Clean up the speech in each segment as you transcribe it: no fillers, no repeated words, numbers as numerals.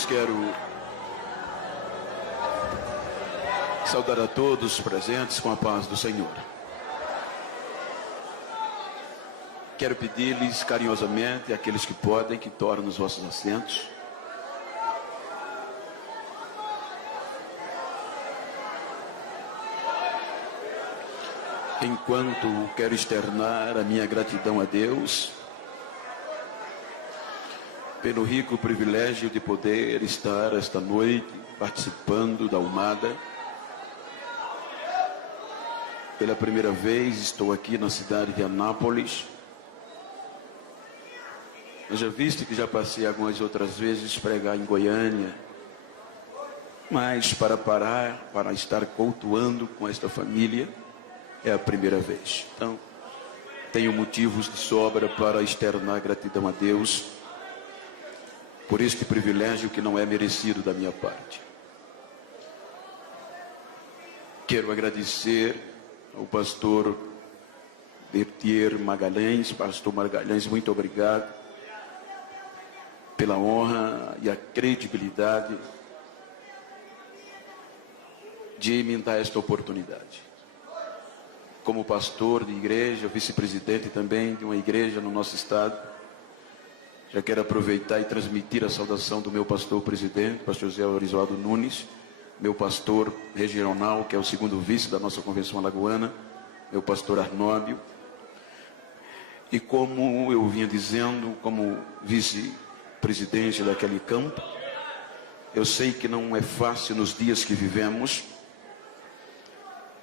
Queridos, quero saudar a todos os presentes com a paz do Senhor. Quero pedir-lhes carinhosamente, àqueles que podem, que tornem os vossos assentos. Enquanto quero externar a minha gratidão a Deus pelo rico privilégio de poder estar esta noite participando da Almada. Pela primeira vez estou aqui na cidade de Anápolis. Eu já visto que já passei algumas outras vezes pregar em Goiânia, mas para estar cultuando com esta família é a primeira vez. Então, tenho motivos de sobra para externar gratidão a Deus por este privilégio que não é merecido da minha parte. Quero agradecer ao pastor Bertier Magalhães. Pastor Magalhães, muito obrigado pela honra e a credibilidade de me dar esta oportunidade. Como pastor de igreja, vice-presidente também de uma igreja no nosso estado, já quero aproveitar e transmitir a saudação do meu pastor presidente, pastor José Orivaldo Nunes, meu pastor regional, que é o segundo vice da nossa convenção alagoana, meu pastor Arnóbio. E como eu vinha dizendo, como vice-presidente daquele campo, eu sei que não é fácil nos dias que vivemos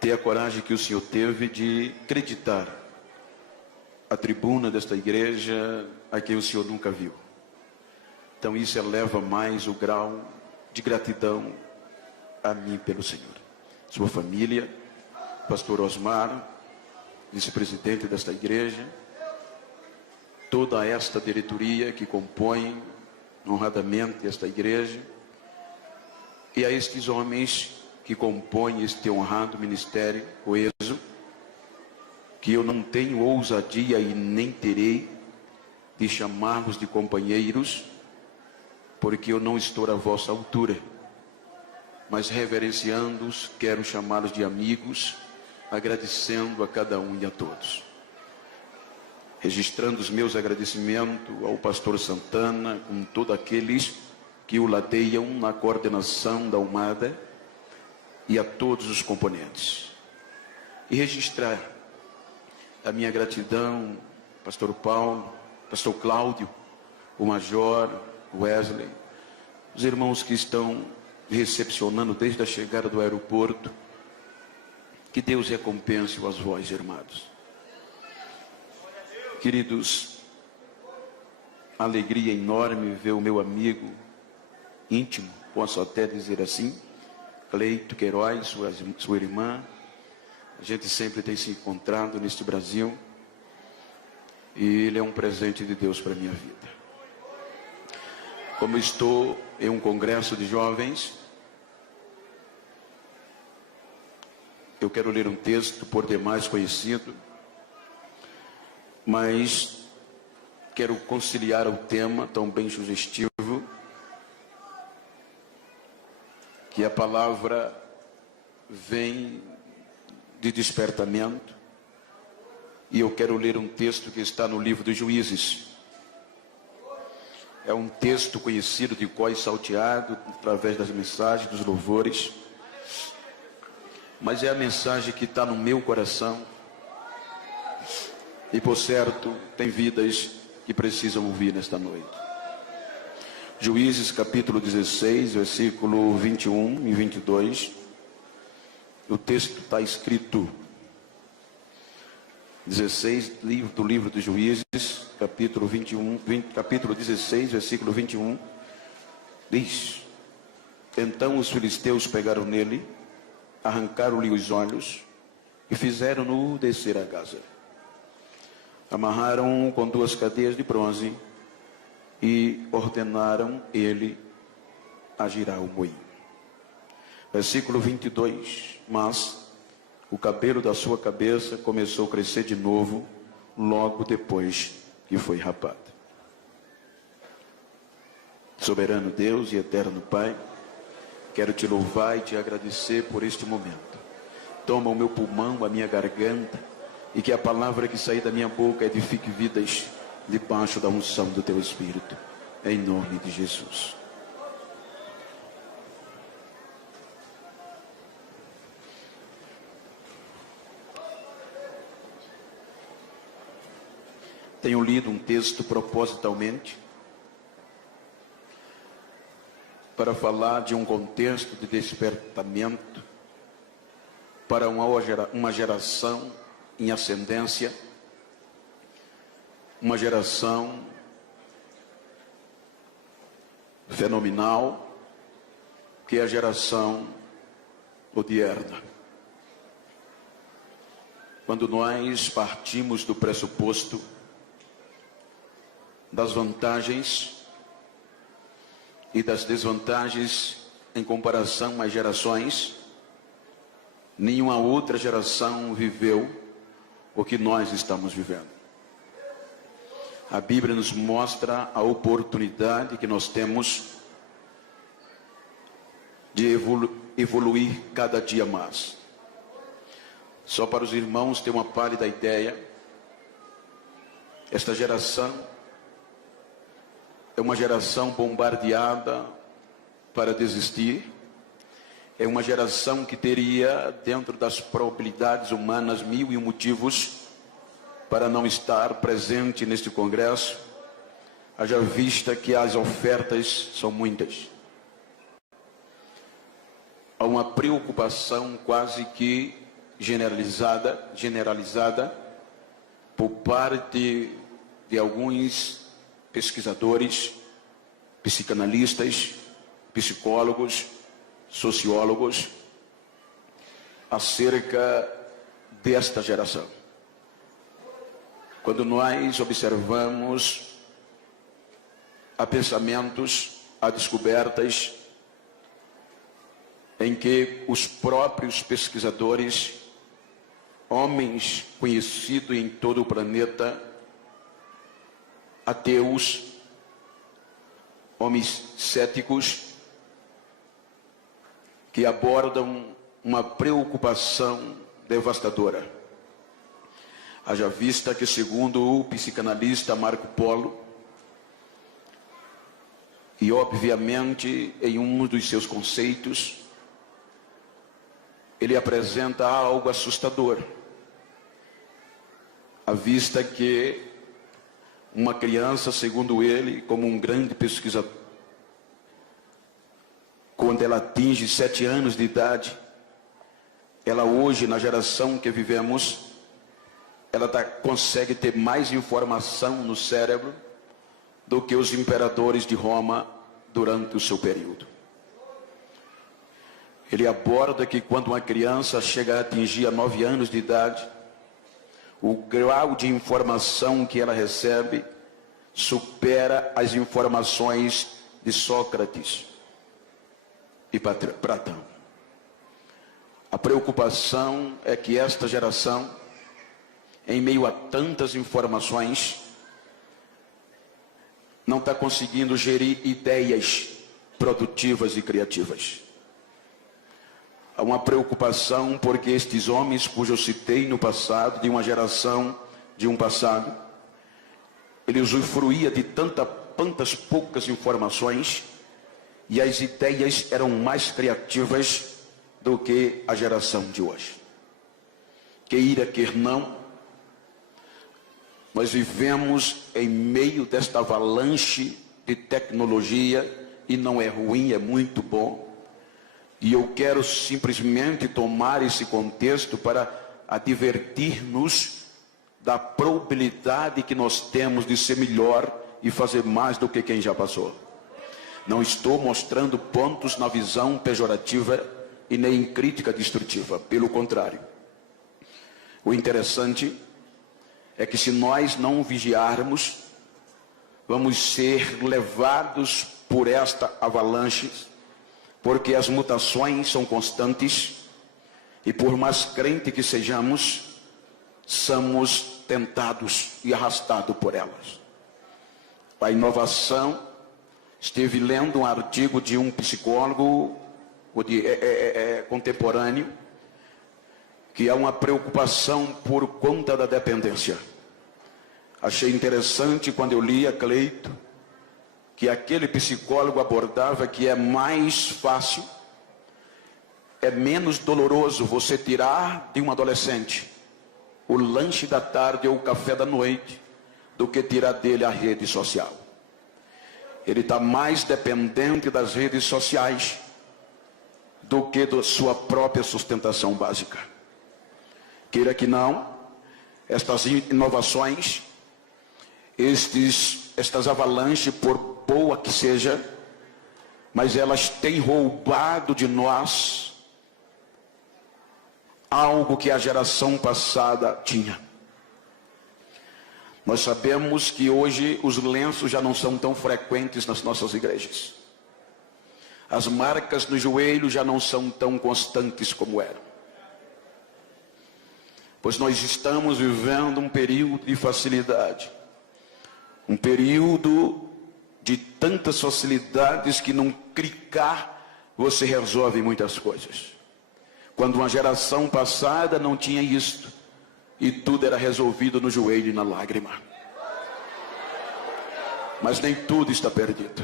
ter a coragem que o Senhor teve de acreditar a tribuna desta igreja a quem o Senhor nunca viu. Então isso eleva mais o grau de gratidão a mim pelo Senhor. Sua família, pastor Osmar, vice-presidente desta igreja, toda esta diretoria que compõe honradamente esta igreja, e a estes homens que compõem este honrado ministério coeso, que eu não tenho ousadia e nem terei de chamá-los de companheiros, porque eu não estou à vossa altura, mas reverenciando-os, quero chamá-los de amigos, agradecendo a cada um e a todos. Registrando os meus agradecimentos ao pastor Santana, com todos aqueles que o ladeiam na coordenação da Almada, e a todos os componentes. E registrar a minha gratidão, pastor Paulo, pastor Cláudio, o major, Wesley, os irmãos que estão me recepcionando desde a chegada do aeroporto. Que Deus recompense as vós, irmãos. Queridos, alegria enorme ver o meu amigo íntimo, posso até dizer assim, Cleito Queiroz, sua irmã. A gente sempre tem se encontrado neste Brasil, e ele é um presente de Deus para a minha vida. Como estou em um congresso de jovens, eu quero ler um texto por demais conhecido, mas quero conciliar o tema tão bem sugestivo, que a palavra vem de despertamento, e eu quero ler um texto que está no livro dos Juízes. É um texto conhecido de cor salteado, através das mensagens, dos louvores, mas é a mensagem que está no meu coração, e por certo, tem vidas que precisam ouvir nesta noite. Juízes capítulo 16, versículo 21 e 22, o texto está escrito, 16 do livro dos Juízes, capítulo 16, versículo 21, diz: Então os filisteus pegaram nele, arrancaram-lhe os olhos e fizeram-no descer a Gaza. Amarraram-o com 2 cadeias de bronze e ordenaram ele a girar o moinho. Versículo 22, mas o cabelo da sua cabeça começou a crescer de novo, logo depois que foi rapado. Soberano Deus e eterno Pai, quero te louvar e te agradecer por este momento. Toma o meu pulmão, a minha garganta, e que a palavra que sair da minha boca edifique vidas debaixo da unção do teu Espírito. Em nome de Jesus. Tenho lido um texto propositalmente para falar de um contexto de despertamento para uma geração em ascendência, uma geração fenomenal, que é a geração odierna. Quando nós partimos do pressuposto das vantagens e das desvantagens em comparação às gerações, nenhuma outra geração viveu o que nós estamos vivendo. A Bíblia nos mostra a oportunidade que nós temos de evoluir cada dia mais. Só para os irmãos ter uma pálida ideia, esta geração é uma geração bombardeada para desistir. É uma geração que teria, dentro das probabilidades humanas, 1001 motivos para não estar presente neste congresso, haja vista que as ofertas são muitas. Há uma preocupação quase que generalizada por parte de alguns pesquisadores, psicanalistas, psicólogos, sociólogos, acerca desta geração. Quando nós observamos há pensamentos, há descobertas em que os próprios pesquisadores, homens conhecidos em todo o planeta, ateus, homens céticos, que abordam uma preocupação devastadora. Haja vista que, segundo o psicanalista Marco Polo, e obviamente em um dos seus conceitos, ele apresenta algo assustador, à vista que uma criança, segundo ele, como um grande pesquisador, quando ela atinge 7 anos de idade, ela hoje, na geração que vivemos, ela consegue ter mais informação no cérebro do que os imperadores de Roma durante o seu período. Ele aborda que quando uma criança chega a atingir 9 anos de idade, o grau de informação que ela recebe supera as informações de Sócrates e Platão. A preocupação é que esta geração, em meio a tantas informações, não está conseguindo gerir ideias produtivas e criativas. Há uma preocupação porque estes homens, cujo eu citei no passado, de uma geração de um passado, ele usufruía de tantas poucas informações, e as ideias eram mais criativas do que a geração de hoje. Queira, quer não, nós vivemos em meio desta avalanche de tecnologia, e não é ruim, é muito bom. E eu quero simplesmente tomar esse contexto para advertir-nos da probabilidade que nós temos de ser melhor e fazer mais do que quem já passou. Não estou mostrando pontos na visão pejorativa e nem crítica destrutiva, pelo contrário. O interessante é que, se nós não vigiarmos, vamos ser levados por esta avalanche, porque as mutações são constantes, e por mais crente que sejamos, somos tentados e arrastados por elas. A inovação estive lendo um artigo de um psicólogo contemporâneo, que há uma preocupação por conta da dependência. Achei interessante quando eu li a Cleito, que aquele psicólogo abordava que é mais fácil, é menos doloroso você tirar de um adolescente o lanche da tarde ou o café da noite, do que tirar dele a rede social. Ele está mais dependente das redes sociais do que da sua própria sustentação básica. Queira que não, estas inovações, estas avalanches, por boa que seja, mas elas têm roubado de nós algo que a geração passada tinha. Nós sabemos que hoje os lenços já não são tão frequentes nas nossas igrejas. As marcas no joelho já não são tão constantes como eram. Pois nós estamos vivendo um período de facilidade. Um período de tantas facilidades que num clicar você resolve muitas coisas. Quando uma geração passada não tinha isto, e tudo era resolvido no joelho e na lágrima. Mas nem tudo está perdido.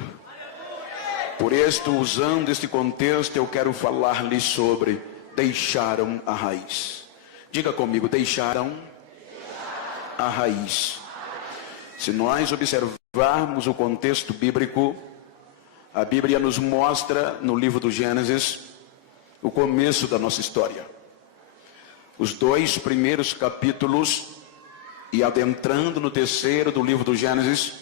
Por isso, usando este contexto, eu quero falar-lhe sobre deixaram a raiz. Diga comigo, deixaram a raiz. Se nós observarmos o contexto bíblico, a Bíblia nos mostra no livro do Gênesis o começo da nossa história. Os 2 primeiros capítulos e adentrando no 3º do livro do Gênesis,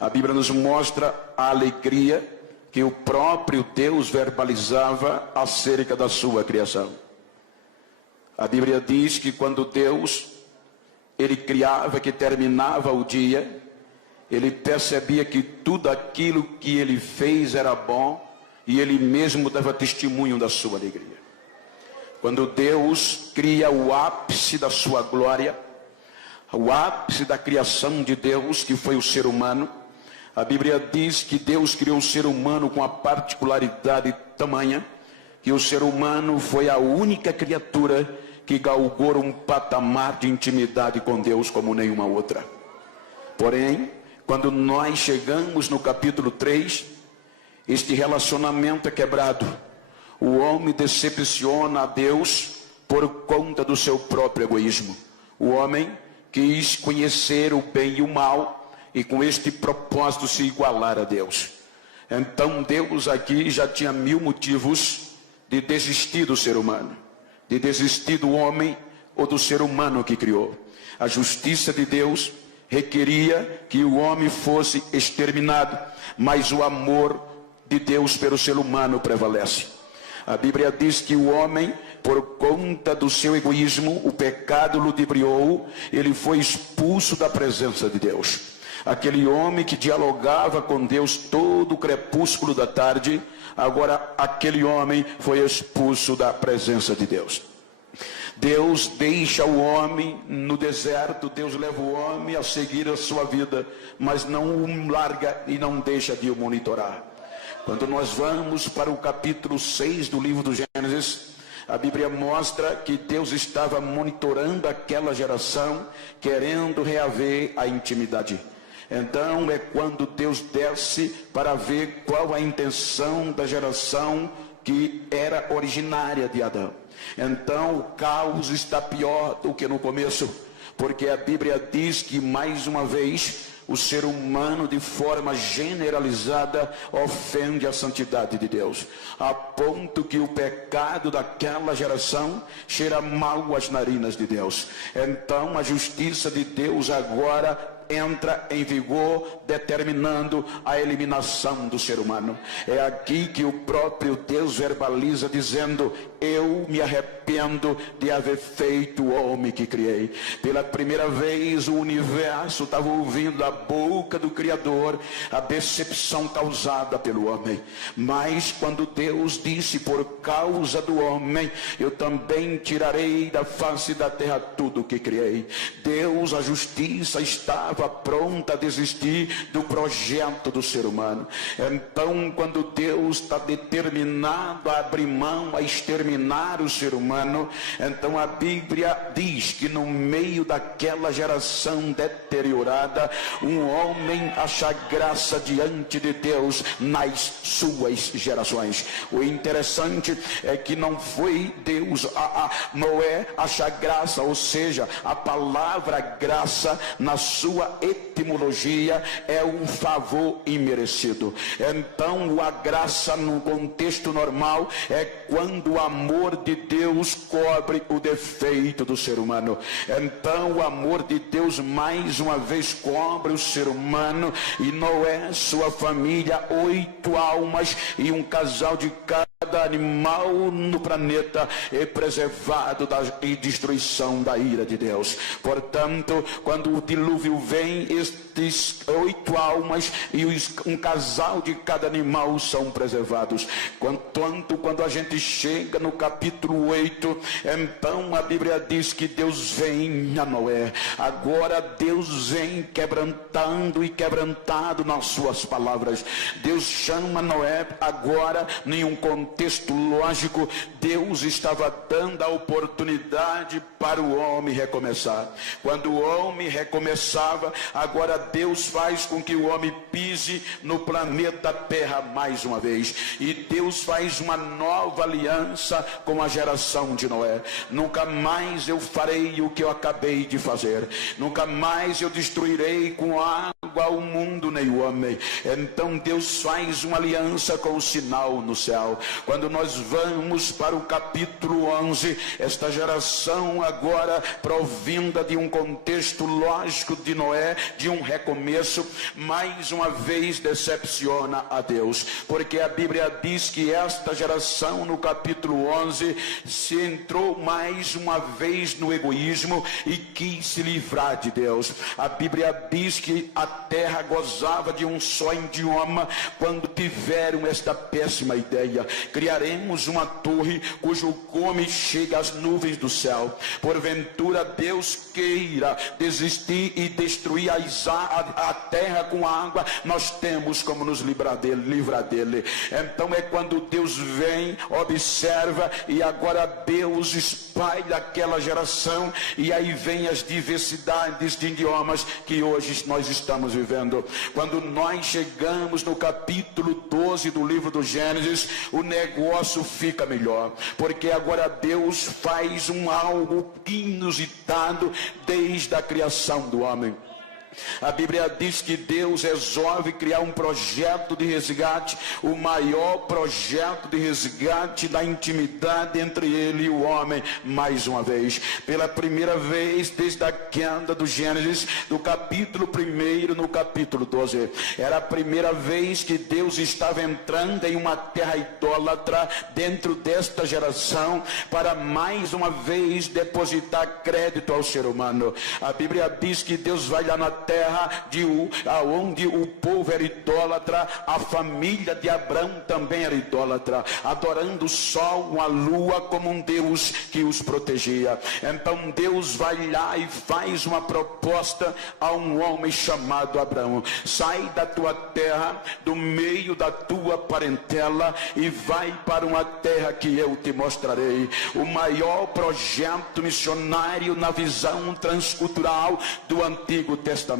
a Bíblia nos mostra a alegria que o próprio Deus verbalizava acerca da sua criação. A Bíblia diz que quando Deus, ele criava, que terminava o dia, ele percebia que tudo aquilo que ele fez era bom, e ele mesmo dava testemunho da sua alegria. Quando Deus cria o ápice da sua glória, o ápice da criação de Deus, que foi o ser humano, a Bíblia diz que Deus criou o ser humano com a particularidade tamanha, que o ser humano foi a única criatura que galgou um patamar de intimidade com Deus como nenhuma outra. Porém, quando nós chegamos no capítulo 3, este relacionamento é quebrado. O homem decepciona a Deus por conta do seu próprio egoísmo. O homem quis conhecer o bem e o mal e com este propósito se igualar a Deus. Então Deus aqui já tinha 1000 motivos de desistir do ser humano, de desistir do homem ou do ser humano que criou. A justiça de Deus requeria que o homem fosse exterminado, mas o amor de Deus pelo ser humano prevalece. A Bíblia diz que o homem, por conta do seu egoísmo, o pecado ludibriou, ele foi expulso da presença de Deus. Aquele homem que dialogava com Deus todo o crepúsculo da tarde, agora aquele homem foi expulso da presença de Deus. Deus deixa o homem no deserto, Deus leva o homem a seguir a sua vida, mas não o larga e não deixa de o monitorar. Quando nós vamos para o capítulo 6 do livro do Gênesis, a Bíblia mostra que Deus estava monitorando aquela geração, querendo reaver a intimidade. Então é quando Deus desce para ver qual a intenção da geração que era originária de Adão. Então o caos está pior do que no começo, porque a Bíblia diz que mais uma vez o ser humano, de forma generalizada, ofende a santidade de Deus, a ponto que o pecado daquela geração cheira mal às narinas de Deus. Então a justiça de Deus agora entra em vigor, determinando a eliminação do ser humano. É aqui que o próprio Deus verbaliza, dizendo: eu me arrependo de haver feito o homem que criei. Pela primeira vez o universo estava ouvindo da boca do Criador a decepção causada pelo homem. Mas quando Deus disse: por causa do homem eu também tirarei da face da terra tudo o que criei, Deus, a justiça estava estava pronta a desistir do projeto do ser humano. Então, quando Deus está determinado a abrir mão, a exterminar o ser humano, então a Bíblia diz que no meio daquela geração deteriorada, um homem acha graça diante de Deus nas suas gerações. O interessante é que não foi Deus, Noé achar graça, ou seja, a palavra graça na sua etimologia é um favor imerecido. Então a graça no contexto normal é quando o amor de Deus cobre o defeito do ser humano. Então o amor de Deus mais uma vez cobre o ser humano, e Noé, sua família, 8 almas e um casal de cada animal no planeta é preservado da destruição da ira de Deus. Portanto, quando o dilúvio vem, estes 8 almas e um casal de cada animal são preservados. Quanto quando a gente chega no capítulo 8, então a Bíblia diz que Deus vem a Noé. Agora Deus vem quebrantando e quebrantado nas suas palavras. Deus chama Noé agora em um contexto lógico. Deus estava dando a oportunidade para o homem recomeçar. Quando o homem recomeçava, agora Deus faz com que o homem pise no planeta Terra mais uma vez, e Deus faz uma nova aliança com a geração de Noé. Nunca mais eu farei o que eu acabei de fazer, nunca mais eu destruirei com água o mundo nem o homem. Então Deus faz uma aliança com o sinal no céu. Quando nós vamos para o capítulo 11, esta geração agora provinda de um contexto lógico de Noé, de um recomeço, mais uma vez decepciona a Deus, porque a Bíblia diz que esta geração no capítulo 11 se entrou mais uma vez no egoísmo e quis se livrar de Deus. A Bíblia diz que a terra gozava de um só idioma quando tiveram esta péssima ideia: criaremos uma torre cujo cume chega às nuvens do céu. Porventura Deus queira desistir e destruir a terra com água, nós temos como nos livrar dele. Então é quando Deus vem, observa, e agora Deus espalha aquela geração, e aí vem as diversidades de idiomas que hoje nós estamos vivendo. Quando nós chegamos no capítulo 12 do livro do Gênesis, o negócio fica melhor, porque agora Deus faz algo inusitado desde a criação do homem. A Bíblia diz que Deus resolve criar um projeto de resgate, o maior projeto de resgate da intimidade entre ele e o homem, mais uma vez. Pela primeira vez desde a queda do Gênesis, do capítulo 1 no capítulo 12. Era a primeira vez que Deus estava entrando em uma terra idólatra dentro desta geração, para mais uma vez depositar crédito ao ser humano. A Bíblia diz que Deus vai lá na terra onde o povo era idólatra, a família de Abraão também era idólatra, adorando o sol, a lua como um Deus que os protegia. Então Deus vai lá e faz uma proposta a um homem chamado Abraão: sai da tua terra, do meio da tua parentela, e vai para uma terra que eu te mostrarei. O maior projeto missionário na visão transcultural do Antigo Testamento.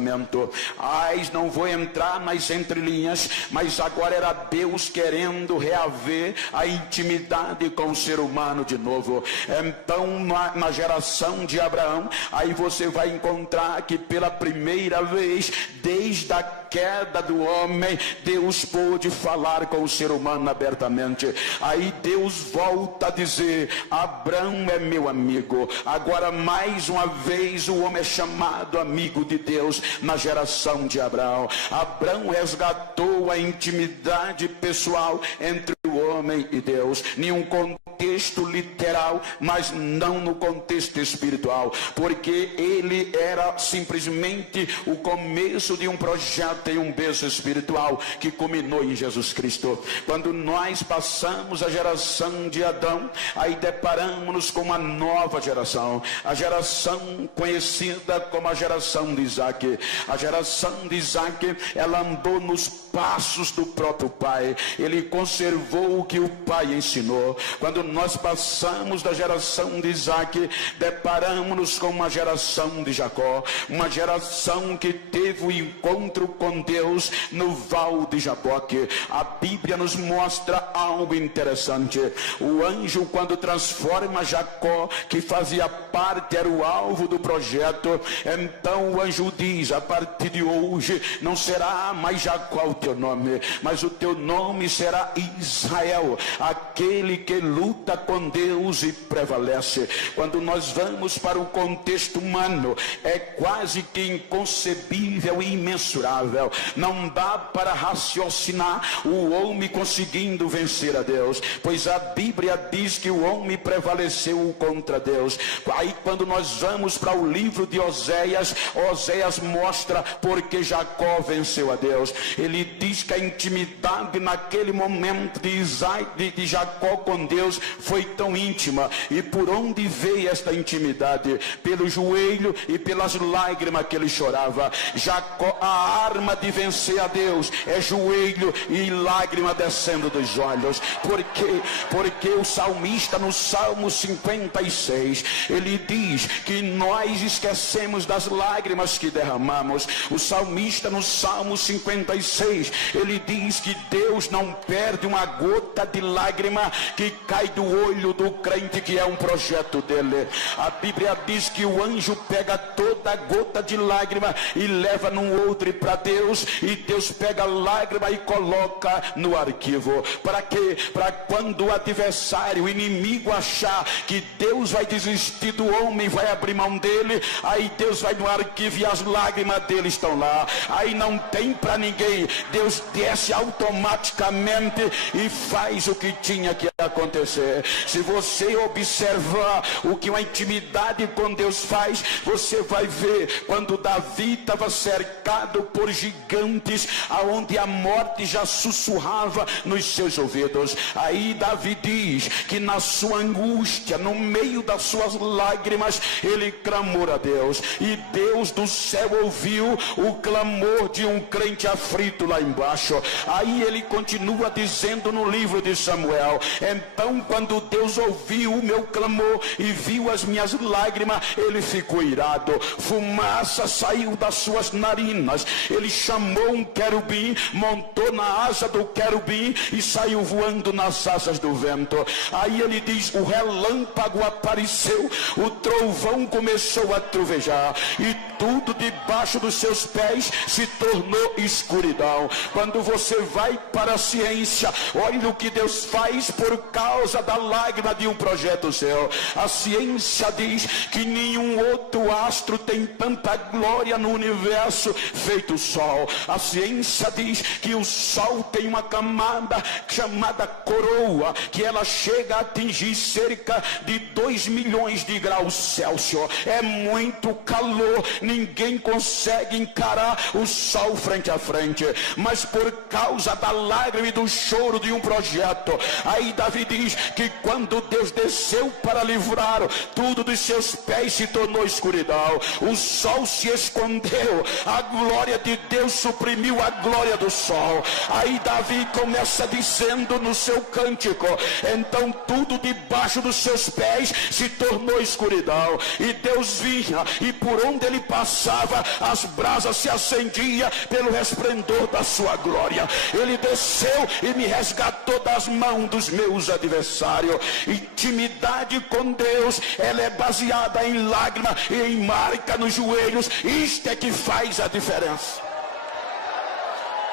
Não vou entrar nas entrelinhas, mas agora era Deus querendo reaver a intimidade com o ser humano de novo. Então na geração de Abraão, aí você vai encontrar que pela primeira vez desde a queda do homem, Deus pôde falar com o ser humano abertamente. Aí Deus volta a dizer: Abraão é meu amigo. Agora mais uma vez o homem é chamado amigo de Deus na geração de Abraão. Abraão resgatou a intimidade pessoal entre o homem e Deus, em um contexto contexto literal, mas não no contexto espiritual, porque ele era simplesmente o começo de um projeto e um berço espiritual que culminou em Jesus Cristo. Quando nós passamos a geração de Adão, aí deparamos-nos com uma nova geração, a geração conhecida como a geração de Isaac. A geração de Isaac, ela andou nos passos do próprio pai, ele conservou o que o pai ensinou. Quando nós passamos da geração de Isaac, deparamos-nos com uma geração de Jacó, uma geração que teve o encontro com Deus no val de Jaboque. A Bíblia nos mostra algo interessante. O anjo, quando transforma Jacó, que fazia parte, era o alvo do projeto, então o anjo diz: a partir de hoje não será mais Jacó o teu nome, mas o teu nome será Israel, aquele que luta com Deus e prevalece. Quando nós vamos para o contexto humano, é quase que inconcebível e imensurável. Não dá para raciocinar o homem conseguindo vencer a Deus, pois a Bíblia diz que o homem prevaleceu contra Deus. Aí quando nós vamos para o livro de Oséias, Oséias mostra porque Jacó venceu a Deus. Ele diz que a intimidade naquele momento de Jacó com Deus foi tão íntima. E por onde veio esta intimidade? Pelo joelho e pelas lágrimas que ele chorava. Jacó, a arma de vencer a Deus é joelho e lágrima descendo dos olhos. Por quê? Porque o salmista no Salmo 56, ele diz que nós esquecemos das lágrimas que derramamos. O salmista no Salmo 56, ele diz que Deus não perde uma gota de lágrima que cai do olho do crente, que é um projeto dele. A Bíblia diz que o anjo pega toda gota de lágrima e leva num outro para Deus, e Deus pega a lágrima e coloca no arquivo. Para quê? Para quando o adversário, o inimigo, achar que Deus vai desistir do homem, vai abrir mão dele, aí Deus vai no arquivo e as lágrimas dele estão lá. Aí não tem para ninguém. Deus desce automaticamente e faz o que tinha que acontecer. Se você observar o que uma intimidade com Deus faz, você vai ver quando Davi estava cercado por gigantes, aonde a morte já sussurrava nos seus ouvidos. Aí Davi diz que na sua angústia, no meio das suas lágrimas, ele clamou a Deus, e Deus do céu ouviu o clamor de um crente aflito lá embaixo. Aí ele continua dizendo no livro de Samuel: então quando Deus ouviu o meu clamor e viu as minhas lágrimas, ele ficou irado, fumaça saiu das suas narinas, ele chamou um querubim, montou na asa do querubim e saiu voando nas asas do vento. Aí ele diz: o relâmpago apareceu, o trovão começou a trovejar, e tudo debaixo dos seus pés se tornou escuridão. Quando você vai para a ciência, olha o que Deus faz por causa da lágrima de um projeto seu. A ciência diz que nenhum outro astro tem tanta glória no universo feito o Sol. A ciência diz que o Sol tem uma camada chamada coroa, que ela chega a atingir cerca de 2 milhões de graus Celsius. É muito calor, ninguém consegue encarar o Sol frente a frente. Mas por causa da lágrima e do choro de um projeto, aí Davi diz que quando Deus desceu para livrar, tudo dos seus pés se tornou escuridão, o sol se escondeu, a glória de Deus suprimiu a glória do sol. Aí Davi começa dizendo no seu cântico: então tudo debaixo dos seus pés se tornou escuridão, e Deus vinha, e por onde ele passava, as brasas se acendiam pelo resplendor da sua glória. Ele desceu e me resgatou das mãos dos meus adversários. Intimidade com Deus, ela é baseada em lágrima e em marca nos joelhos. Isto é que faz a diferença.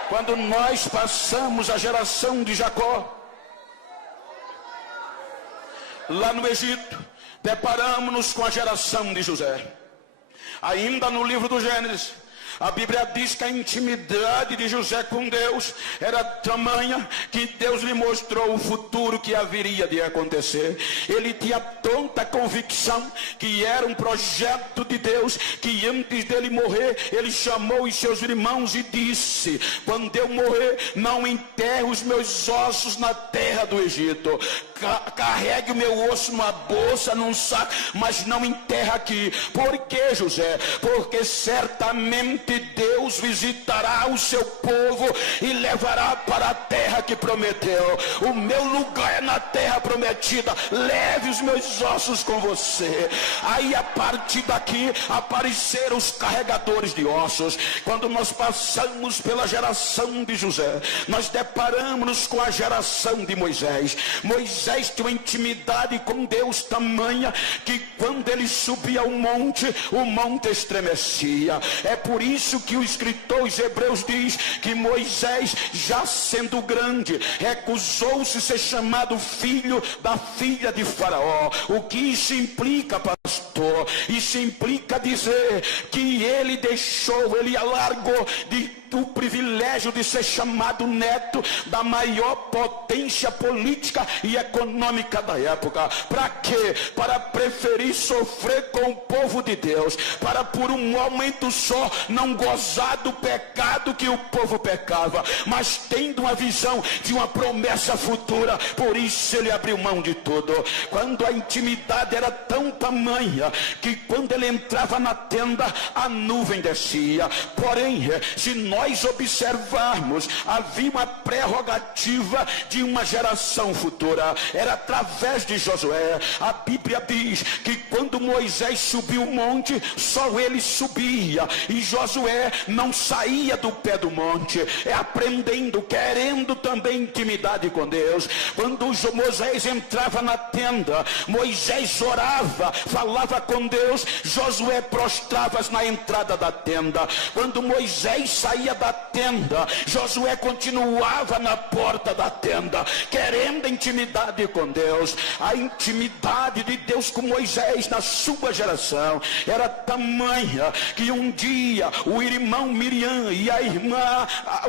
Quando nós passamos a geração de Jacó, lá no Egito, deparamos-nos com a geração de José. Ainda no livro do Gênesis, A Bíblia diz que a intimidade de José com Deus era tamanha que Deus lhe mostrou o futuro que haveria de acontecer. Ele tinha tanta convicção que era um projeto de Deus, que antes dele morrer, ele chamou os seus irmãos e disse: quando eu morrer, não enterre os meus ossos na terra do Egito. Carregue o meu osso numa bolsa, num saco, mas não enterra aqui. Por que, José? Porque certamente Deus visitará o seu povo e levará para a terra que prometeu. O meu lugar é na terra prometida. Leve os meus ossos com você. Aí a partir daqui apareceram os carregadores de ossos. Quando nós passamos pela geração de José, nós deparamos com a geração de Moisés. Moisés tinha uma intimidade com Deus tamanha que quando ele subia ao monte, o monte estremecia. É por isso que o escritor aos Hebreus diz que Moisés, já sendo grande, recusou-se ser chamado filho da filha de Faraó. O que isso implica, pastor? Isso implica dizer que ele alargou o privilégio de ser chamado neto da maior potência política e econômica da época. Para quê? Para preferir sofrer com o povo de Deus, para por um momento só não gozar do pecado que o povo pecava, mas tendo uma visão de uma promessa futura. Por isso ele abriu mão de tudo. Quando a intimidade era tão tamanha que quando ele entrava na tenda, a nuvem descia. Porém, se nós observarmos, havia uma prerrogativa de uma geração futura. Era através de Josué. A Bíblia diz que quando Moisés subiu o monte, só ele subia e Josué não saía do pé do monte, aprendendo, querendo também intimidade com Deus. Quando Moisés entrava na tenda, Moisés orava, falava com Deus, Josué prostrava-se na entrada da tenda. Quando Moisés saía da tenda, Josué continuava na porta da tenda, querendo intimidade com Deus. A intimidade de Deus com Moisés na sua geração era tamanha que um dia o irmão Miriam e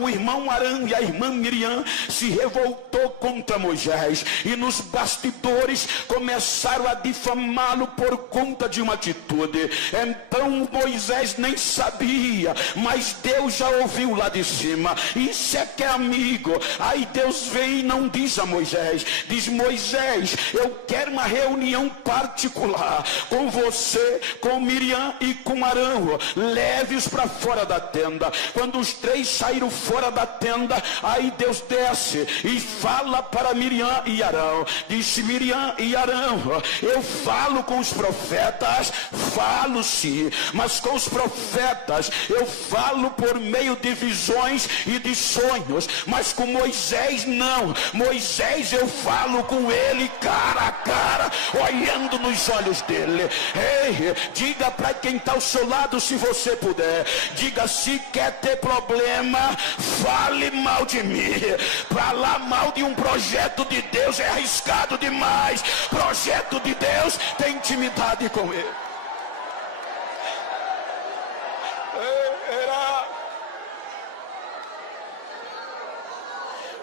o irmão Arão e a irmã Miriam se revoltou contra Moisés e nos bastidores começaram a difamá-lo por conta de uma atitude. Então Moisés nem sabia, mas Deus já ouviu lá de cima. Isso é que é amigo. Aí Deus vem e não diz a Moisés, diz: Moisés, eu quero uma reunião particular com você, com Miriam e com Arão. Leve-os para fora da tenda. Quando os três saíram fora da tenda, aí Deus desce e fala para Miriam e Arão. Disse: Miriam e Arão, eu falo com os profetas, falo sim, mas com os profetas eu falo por meio de visões e de sonhos, mas com Moisés não. Moisés eu falo com ele cara a cara, olhando nos olhos dele. Ei, diga para quem está ao seu lado, se você puder, diga: se quer ter problema, fale mal de mim. Falar mal de um projeto de Deus é arriscado demais. Projeto de Deus tem intimidade com ele.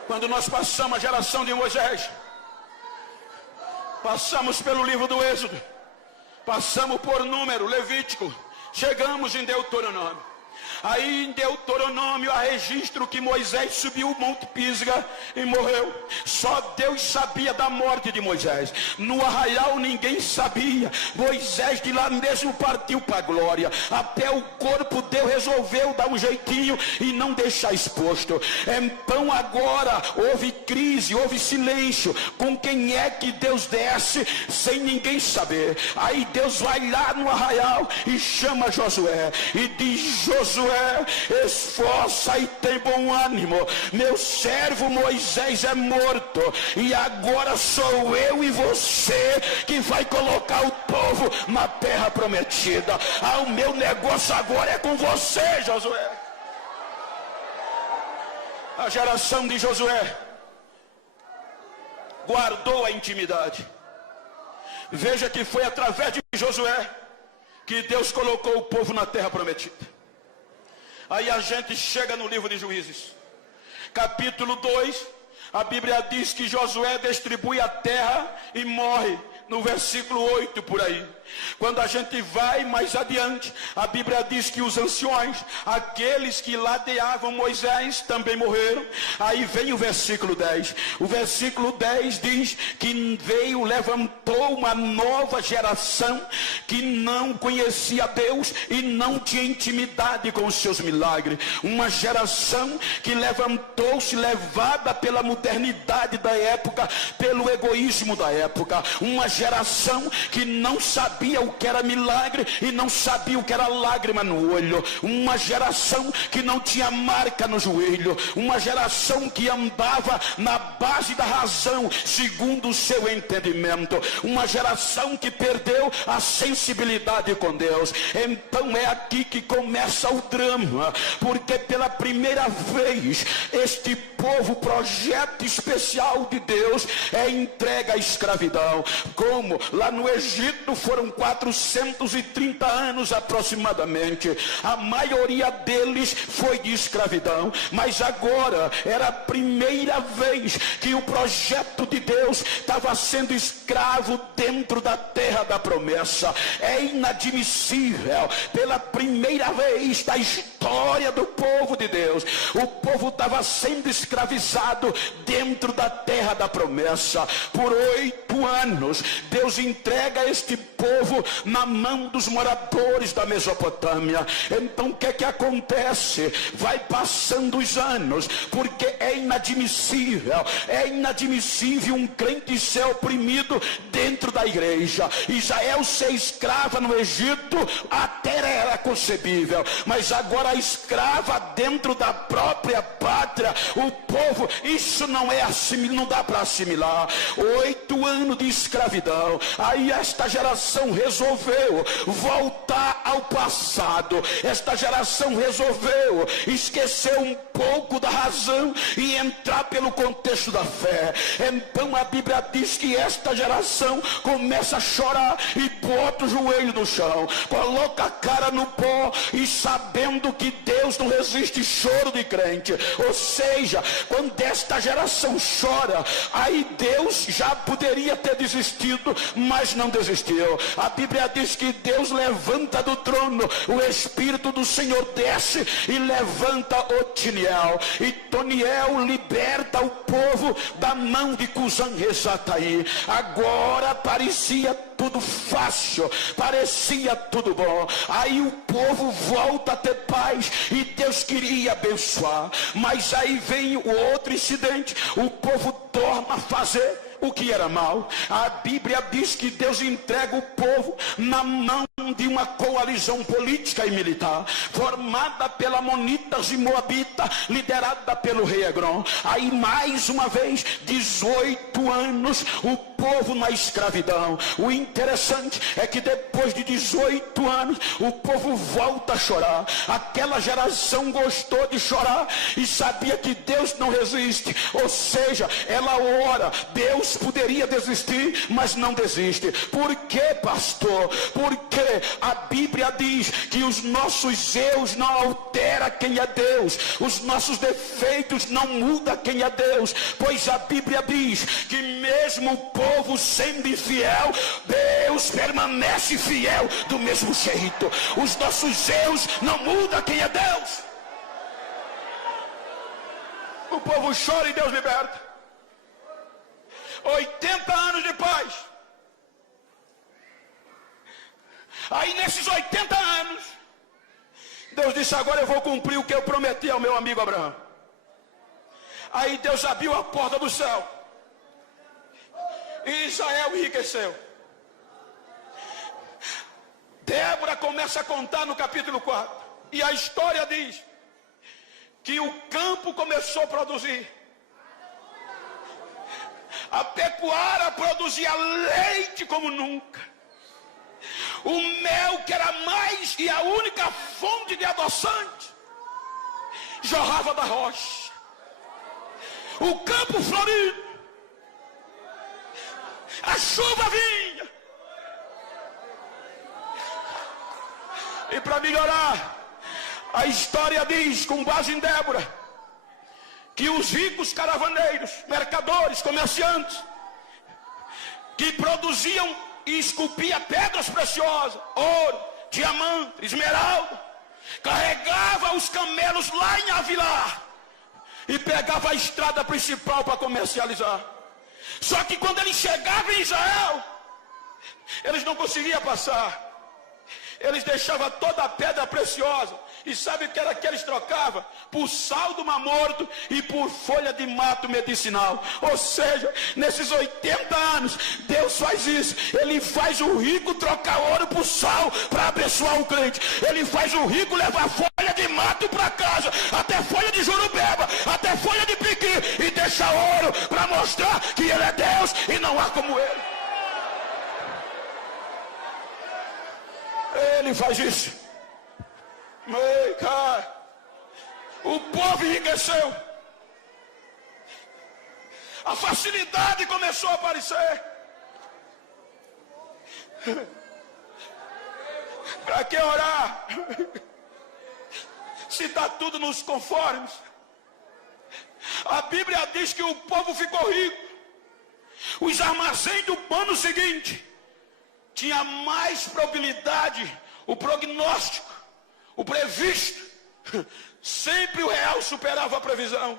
Quando nós passamos a geração de Moisés, passamos pelo livro do Êxodo, passamos por Número, Levítico, chegamos em Deuteronômio. Aí em Deuteronômio há registro que Moisés subiu o Monte Pisga e morreu. Só Deus sabia da morte de Moisés. No arraial ninguém sabia. Moisés de lá mesmo partiu para a glória. Até o corpo Deus resolveu dar um jeitinho e não deixar exposto. Então agora houve crise, houve silêncio. Com quem é que Deus desce sem ninguém saber? Aí Deus vai lá no arraial e chama Josué e diz: Josué, esforça e tem bom ânimo, meu servo Moisés é morto, e agora sou eu e você que vai colocar o povo na terra prometida. O meu negócio agora é com você, Josué. A geração de Josué guardou a intimidade. Veja que foi através de Josué que Deus colocou o povo na terra prometida. Aí a gente chega no livro de Juízes, capítulo 2, a Bíblia diz que Josué distribui a terra e morre. No versículo 8 por aí. Quando a gente vai mais adiante, a Bíblia diz que os anciões, aqueles que ladeavam Moisés, também morreram. Aí vem o versículo 10. O versículo 10 diz que levantou uma nova geração que não conhecia Deus e não tinha intimidade com os seus milagres. Uma geração que levantou-se levada pela modernidade da época, pelo egoísmo da época. Uma geração que não sabia o que era milagre e não sabia o que era lágrima no olho. Uma geração que não tinha marca no joelho. Uma geração que andava na base da razão, segundo o seu entendimento. Uma geração que perdeu a sensibilidade com Deus. Então é aqui que começa o drama, porque pela primeira vez este povo, projeto especial de Deus, é entregue à escravidão. Como lá no Egito foram 430 anos aproximadamente, a maioria deles foi de escravidão, mas agora era a primeira vez que o projeto de Deus estava sendo escravo dentro da terra da promessa. É inadmissível, pela primeira vez da história do povo de Deus, o povo estava sendo escravizado dentro da terra da promessa. Por 8 anos Deus entrega este povo na mão dos moradores da Mesopotâmia. Então o que é que acontece? Vai passando os anos, porque é inadmissível um crente ser oprimido dentro da igreja. Israel ser escrava no Egito até era concebível, mas agora escrava dentro da própria pátria, o povo, isso não dá para assimilar. 8 anos de escravidão. Aí esta geração resolveu voltar ao passado. Esta geração resolveu esquecer um pouco da razão e entrar pelo contexto da fé. Então a Bíblia diz que esta geração começa a chorar e bota o joelho no chão, coloca a cara no pó, e sabendo que Deus não resiste choro de crente. Ou seja, quando esta geração chora, aí Deus já poderia ter desistido, mas não desistiu. A Bíblia diz que Deus levanta do trono, o Espírito do Senhor desce e levanta Otiniel, e Toniel liberta o povo da mão de Cusã-Risataí. Agora parecia tudo fácil, parecia tudo bom. Aí o povo volta a ter paz e Deus queria abençoar, mas aí vem o outro incidente. O povo torna a fazer o que era mal. A Bíblia diz que Deus entrega o povo na mão de uma coalizão política e militar, formada pela Amonitas e Moabita, liderada pelo rei Egrom. Aí mais uma vez, 18 anos, o povo na escravidão. O interessante é que depois de 18 anos, o povo volta a chorar. Aquela geração gostou de chorar e sabia que Deus não resiste. Ou seja, ela ora, Deus poderia desistir, mas não desiste. Por que, pastor? Porque a Bíblia diz que os nossos erros não alteram quem é Deus, os nossos defeitos não mudam quem é Deus, pois a Bíblia diz que mesmo o povo sendo infiel, Deus permanece fiel do mesmo jeito. Os nossos erros não mudam quem é Deus. O povo chora e Deus liberta. 80 anos de paz. Aí nesses 80 anos, Deus disse: agora eu vou cumprir o que eu prometi ao meu amigo Abraão. Aí Deus abriu a porta do céu e Israel enriqueceu. Débora começa a contar no capítulo 4, e a história diz que o campo começou a produzir. A pecuária produzia leite como nunca. O mel, que era mais e a única fonte de adoçante, jorrava da rocha. O campo florido. A chuva vinha. E para melhorar, A história diz, com base em Débora, que os ricos caravaneiros, mercadores, comerciantes, que produziam e esculpiam pedras preciosas, ouro, diamante, esmeralda, carregava os camelos lá em Avilar e pegava a estrada principal para comercializar. Só que quando eles chegavam em Israel, eles não conseguiam passar. Eles deixavam toda a pedra preciosa. E sabe o que era que eles trocavam? Por sal do Mar Morto e por folha de mato medicinal. Ou seja, nesses 80 anos, Deus faz isso. Ele faz o rico trocar ouro por sal para abençoar o crente. Ele faz o rico levar folha de mato para casa, até folha de jurubeba, até folha de piqui, e deixa ouro para mostrar que ele é Deus e não há como ele. Ele faz isso. Ei, cara, o povo enriqueceu. A facilidade começou a aparecer. Para que orar? Se está tudo nos conformes. A Bíblia diz que o povo ficou rico. Os armazéns do ano seguinte tinha mais probabilidade, o prognóstico, o previsto, sempre o real superava a previsão.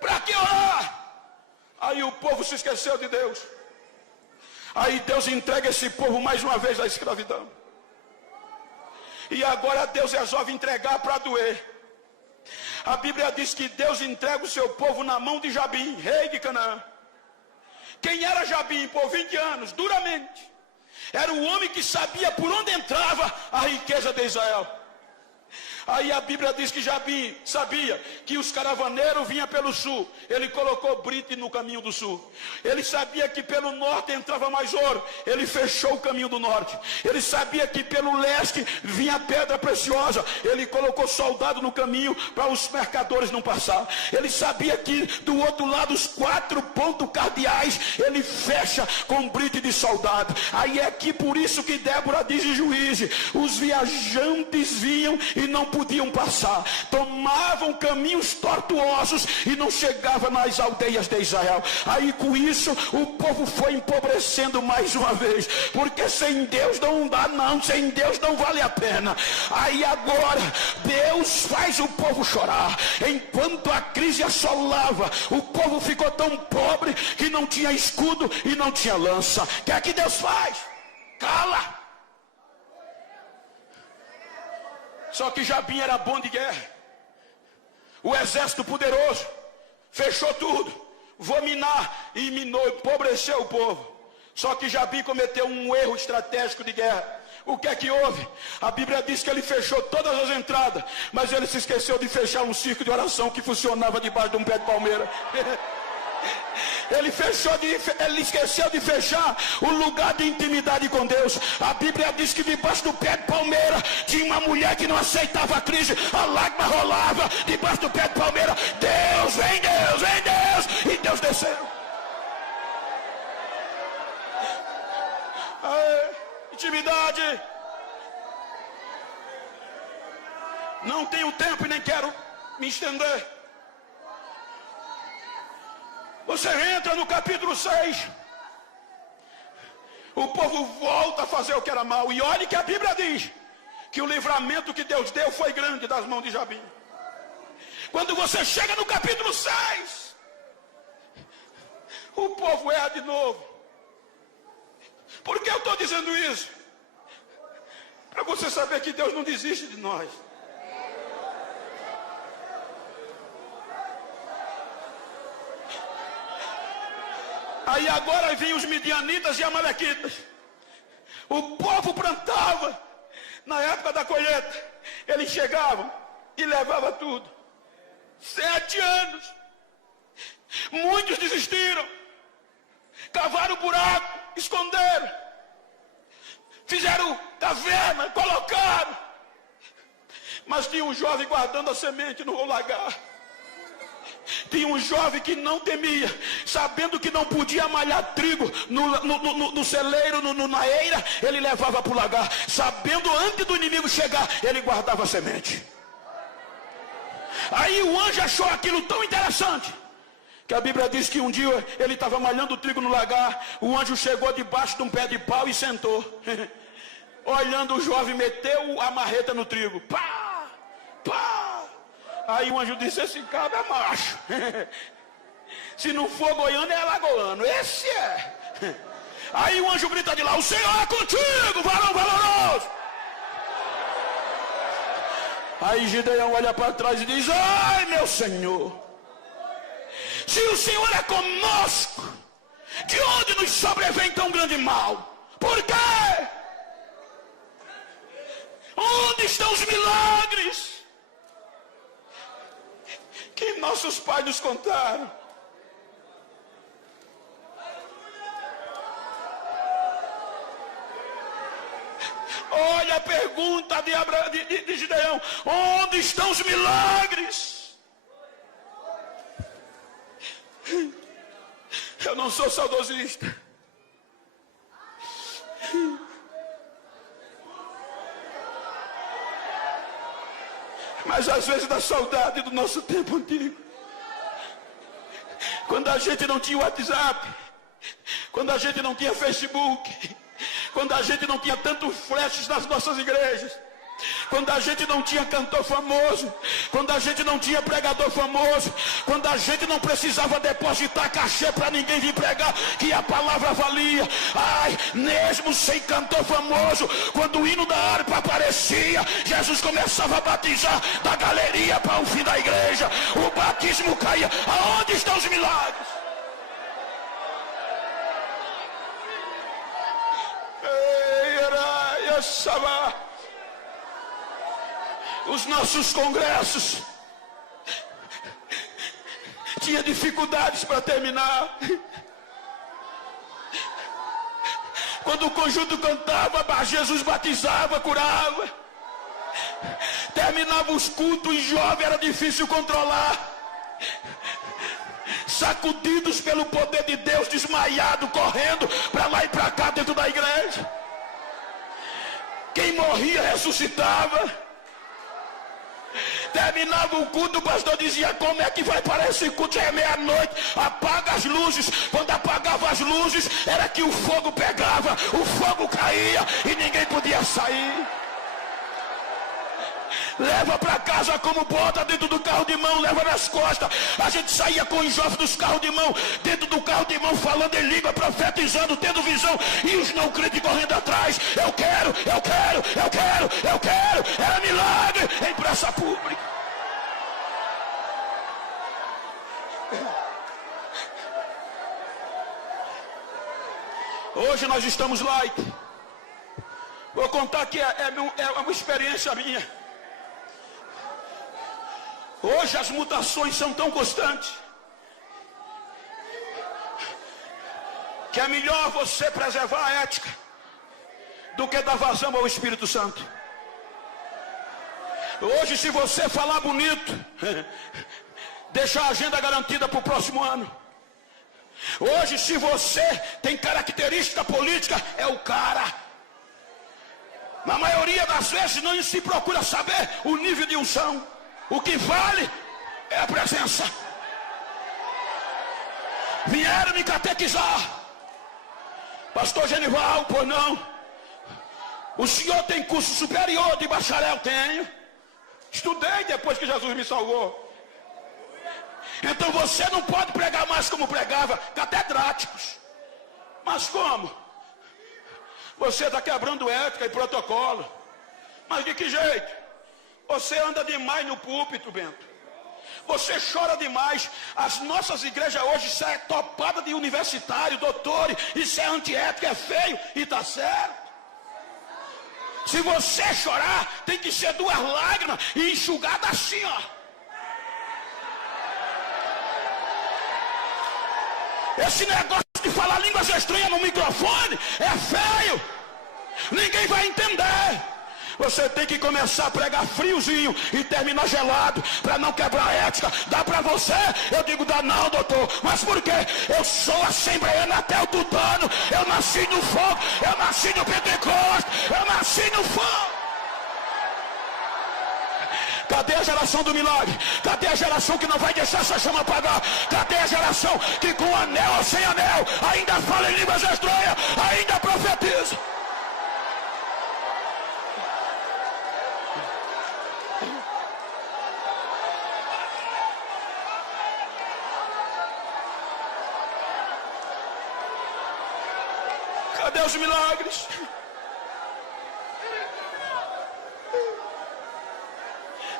Para que orar? Aí o povo se esqueceu de Deus. Aí Deus entrega esse povo mais uma vez à escravidão. E agora Deus resolve entregar para doer. A Bíblia diz que Deus entrega o seu povo na mão de Jabim, rei de Canaã. Quem era Jabim? Por 20 anos, duramente. Era o homem que sabia por onde entrava a riqueza de Israel. Aí a Bíblia diz que Jabim sabia que os caravaneiros vinham pelo sul. Ele colocou brite no caminho do sul. Ele sabia que pelo norte entrava mais ouro. Ele fechou o caminho do norte. Ele sabia que pelo leste vinha pedra preciosa. Ele colocou soldado no caminho para os mercadores não passar. Ele sabia que do outro lado os 4 pontos cardeais ele fecha com brite de soldado. Aí é que por isso que Débora diz em Juízes: os viajantes vinham e não podiam passar, tomavam caminhos tortuosos e não chegavam nas aldeias de Israel. Aí com isso o povo foi empobrecendo mais uma vez, porque sem Deus não dá não, sem Deus não vale a pena. Aí agora Deus faz o povo chorar. Enquanto a crise assolava, o povo ficou tão pobre que não tinha escudo e não tinha lança. O que é que Deus faz? Cala. Só que Jabim era bom de guerra. O exército poderoso fechou tudo, vou minar, e minou, empobreceu o povo. Só que Jabim cometeu um erro estratégico de guerra. O que é que houve? A Bíblia diz que ele fechou todas as entradas, mas ele se esqueceu de fechar um circo de oração que funcionava debaixo de um pé de palmeira. Ele esqueceu de fechar o lugar de intimidade com Deus. A Bíblia diz que debaixo do pé de palmeira tinha uma mulher que não aceitava a crise. A lágrima rolava debaixo do pé de palmeira. Deus, vem Deus, vem Deus. E Deus desceu. Intimidade. Não tenho tempo e nem quero me estender. Você entra no capítulo 6. O povo volta a fazer o que era mal. E olhe que a Bíblia diz que o livramento que Deus deu foi grande das mãos de Jabim. Quando você chega no capítulo 6, o povo erra de novo. Por que eu estou dizendo isso? Para você saber que Deus não desiste de nós. Aí agora vinham os midianitas e amalequitas. O povo plantava. Na época da colheita, eles chegavam e levavam tudo. 7 anos. Muitos desistiram. Cavaram buraco, esconderam. Fizeram caverna, colocaram. Mas tinha um jovem guardando a semente no lagar. Tinha um jovem que não temia, sabendo que não podia malhar trigo no celeiro, na eira, ele levava para o lagar. Sabendo antes do inimigo chegar, ele guardava a semente. Aí o anjo achou aquilo tão interessante, que a Bíblia diz que um dia ele estava malhando trigo no lagar. O anjo chegou debaixo de um pé de pau e sentou. Olhando o jovem, meteu a marreta no trigo. Pá! Pá! Aí o anjo disse: esse cabra é macho. Se não for goiano, é alagoano. Esse é. Aí o anjo grita de lá: o Senhor é contigo, varão valoroso. Aí Gideão olha para trás e diz: ai, meu Senhor, se o Senhor é conosco, de onde nos sobrevém tão grande mal? Por quê? Onde estão os milagres que nossos pais nos contaram? Olha a pergunta de Gideão: onde estão os milagres? Eu não sou saudosista, mas às vezes dá saudade do nosso tempo antigo, quando a gente não tinha WhatsApp, quando a gente não tinha Facebook, quando a gente não tinha tantos flashes nas nossas igrejas, quando a gente não tinha cantor famoso, quando a gente não tinha pregador famoso, quando a gente não precisava depositar cachê para ninguém vir pregar, que a palavra valia. Ai, mesmo sem cantor famoso, quando o hino da harpa aparecia, Jesus começava a batizar da galeria para o fim da igreja, o batismo caía. Aonde estão os milagres? Os nossos congressos tinha dificuldades para terminar. Quando o conjunto cantava, Jesus batizava, curava. Terminava os cultos e jovem era difícil controlar. Sacudidos pelo poder de Deus, desmaiado, correndo para lá e para cá dentro da igreja. Quem morria ressuscitava. Terminava o culto, o pastor dizia: como é que vai parar esse culto? Já é meia-noite, apaga as luzes. Quando apagava as luzes, era que o fogo pegava, o fogo caía e ninguém podia sair. Leva para casa como bota dentro do carro de mão, leva nas costas. A gente saía com os jovens dos carros de mão, dentro do carro de mão, falando em língua, profetizando, tendo visão, e os não crentes correndo atrás. Eu quero, eu quero, eu quero, eu quero. Era milagre em praça pública. Hoje nós estamos light. Vou contar que é uma experiência minha. Hoje as mutações são tão constantes que é melhor você preservar a ética do que dar vazão ao Espírito Santo. Hoje, se você falar bonito, deixa a agenda garantida para o próximo ano. Hoje, se você tem característica política, é o cara. Na maioria das vezes não se procura saber o nível de unção. O que vale é a presença. Vieram me catequizar. Pastor Genival, pois não. O senhor tem curso superior de bacharel? Tenho. Estudei depois que Jesus me salvou. Então você não pode pregar mais como pregava, catedráticos. Mas como? Você está quebrando ética e protocolo. Mas de que jeito? Você anda demais no púlpito, Bento. Você chora demais. As nossas igrejas hoje, isso é topada de universitário, doutores. Isso é antiético, é feio e está certo. Se você chorar, tem que ser 2 lágrimas e enxugada assim, ó. Esse negócio de falar línguas estranhas no microfone é feio. Ninguém vai entender. Você tem que começar a pregar friozinho e terminar gelado, para não quebrar a ética. Dá para você? Eu digo, dá não, doutor. Mas por quê? Eu sou assembleano até o tutano. Eu nasci no fogo, eu nasci no Pentecostes, eu nasci no fogo. Cadê a geração do milagre? Cadê a geração que não vai deixar essa chama apagar? Cadê a geração que com anel ou sem anel ainda fala em línguas estranhas, ainda profetiza? Cadê os milagres?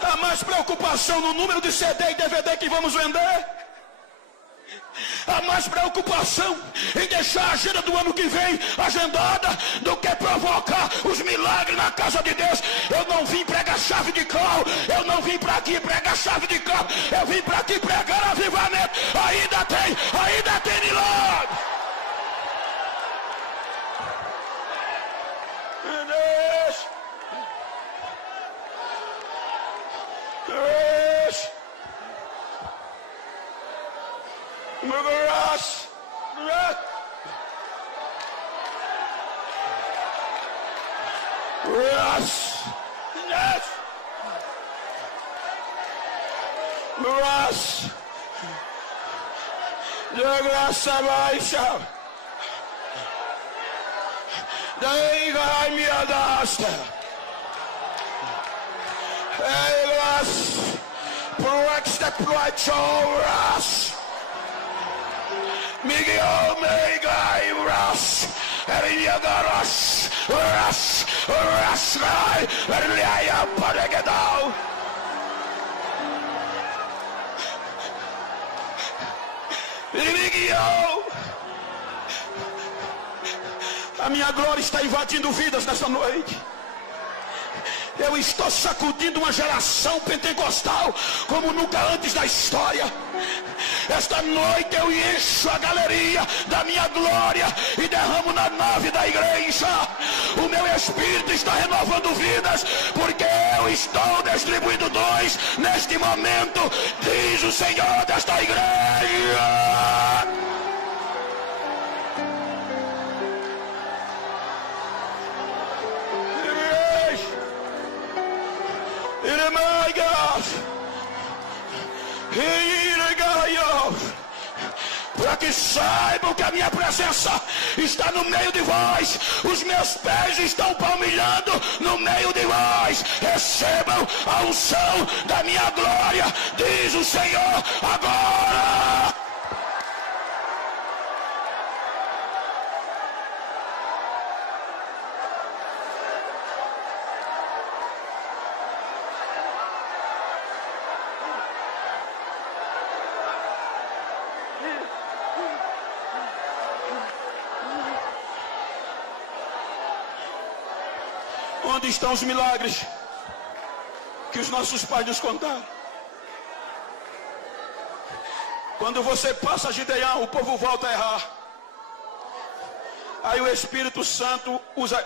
Há mais preocupação no número de CD e DVD que vamos vender. Há mais preocupação em deixar a agenda do ano que vem agendada do que provocar os milagres na casa de Deus. Eu não vim pregar chave de carro, eu não vim para aqui pregar chave de carro, eu vim para aqui pregar avivamento. Ainda tem milagre. De graça baixa, daí vai me adasta. Elas pro exploitoras, Miguel Mega e Ras, Eliagaras, Rasgai, Eliaia Paregadal. A minha glória está invadindo vidas nessa noite. Eu estou sacudindo uma geração pentecostal como nunca antes da história. Esta noite eu encho a galeria da minha glória e derramo na nave da igreja. O meu espírito está renovando vidas, porque eu estou distribuindo dons neste momento, diz o Senhor desta igreja. Para que saibam que a minha presença está no meio de vós, os meus pés estão palmilhando no meio de vós. Recebam a unção da minha glória, diz o Senhor agora. Onde estão os milagres que os nossos pais nos contaram? Quando você passa Gideão, o povo volta a errar. Aí o Espírito Santo usa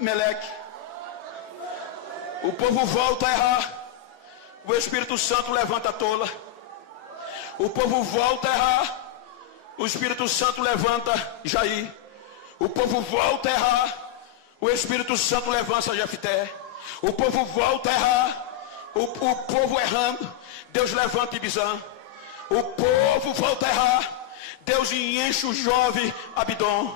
Meleque. O povo volta a errar. O Espírito Santo levanta a tola. O povo volta a errar. O Espírito Santo levanta Jair. O povo volta a errar. O Espírito Santo levanta Jefté. O povo volta a errar. O povo errando, Deus levanta Ibizã. O povo volta a errar, Deus enche o jovem Abidom.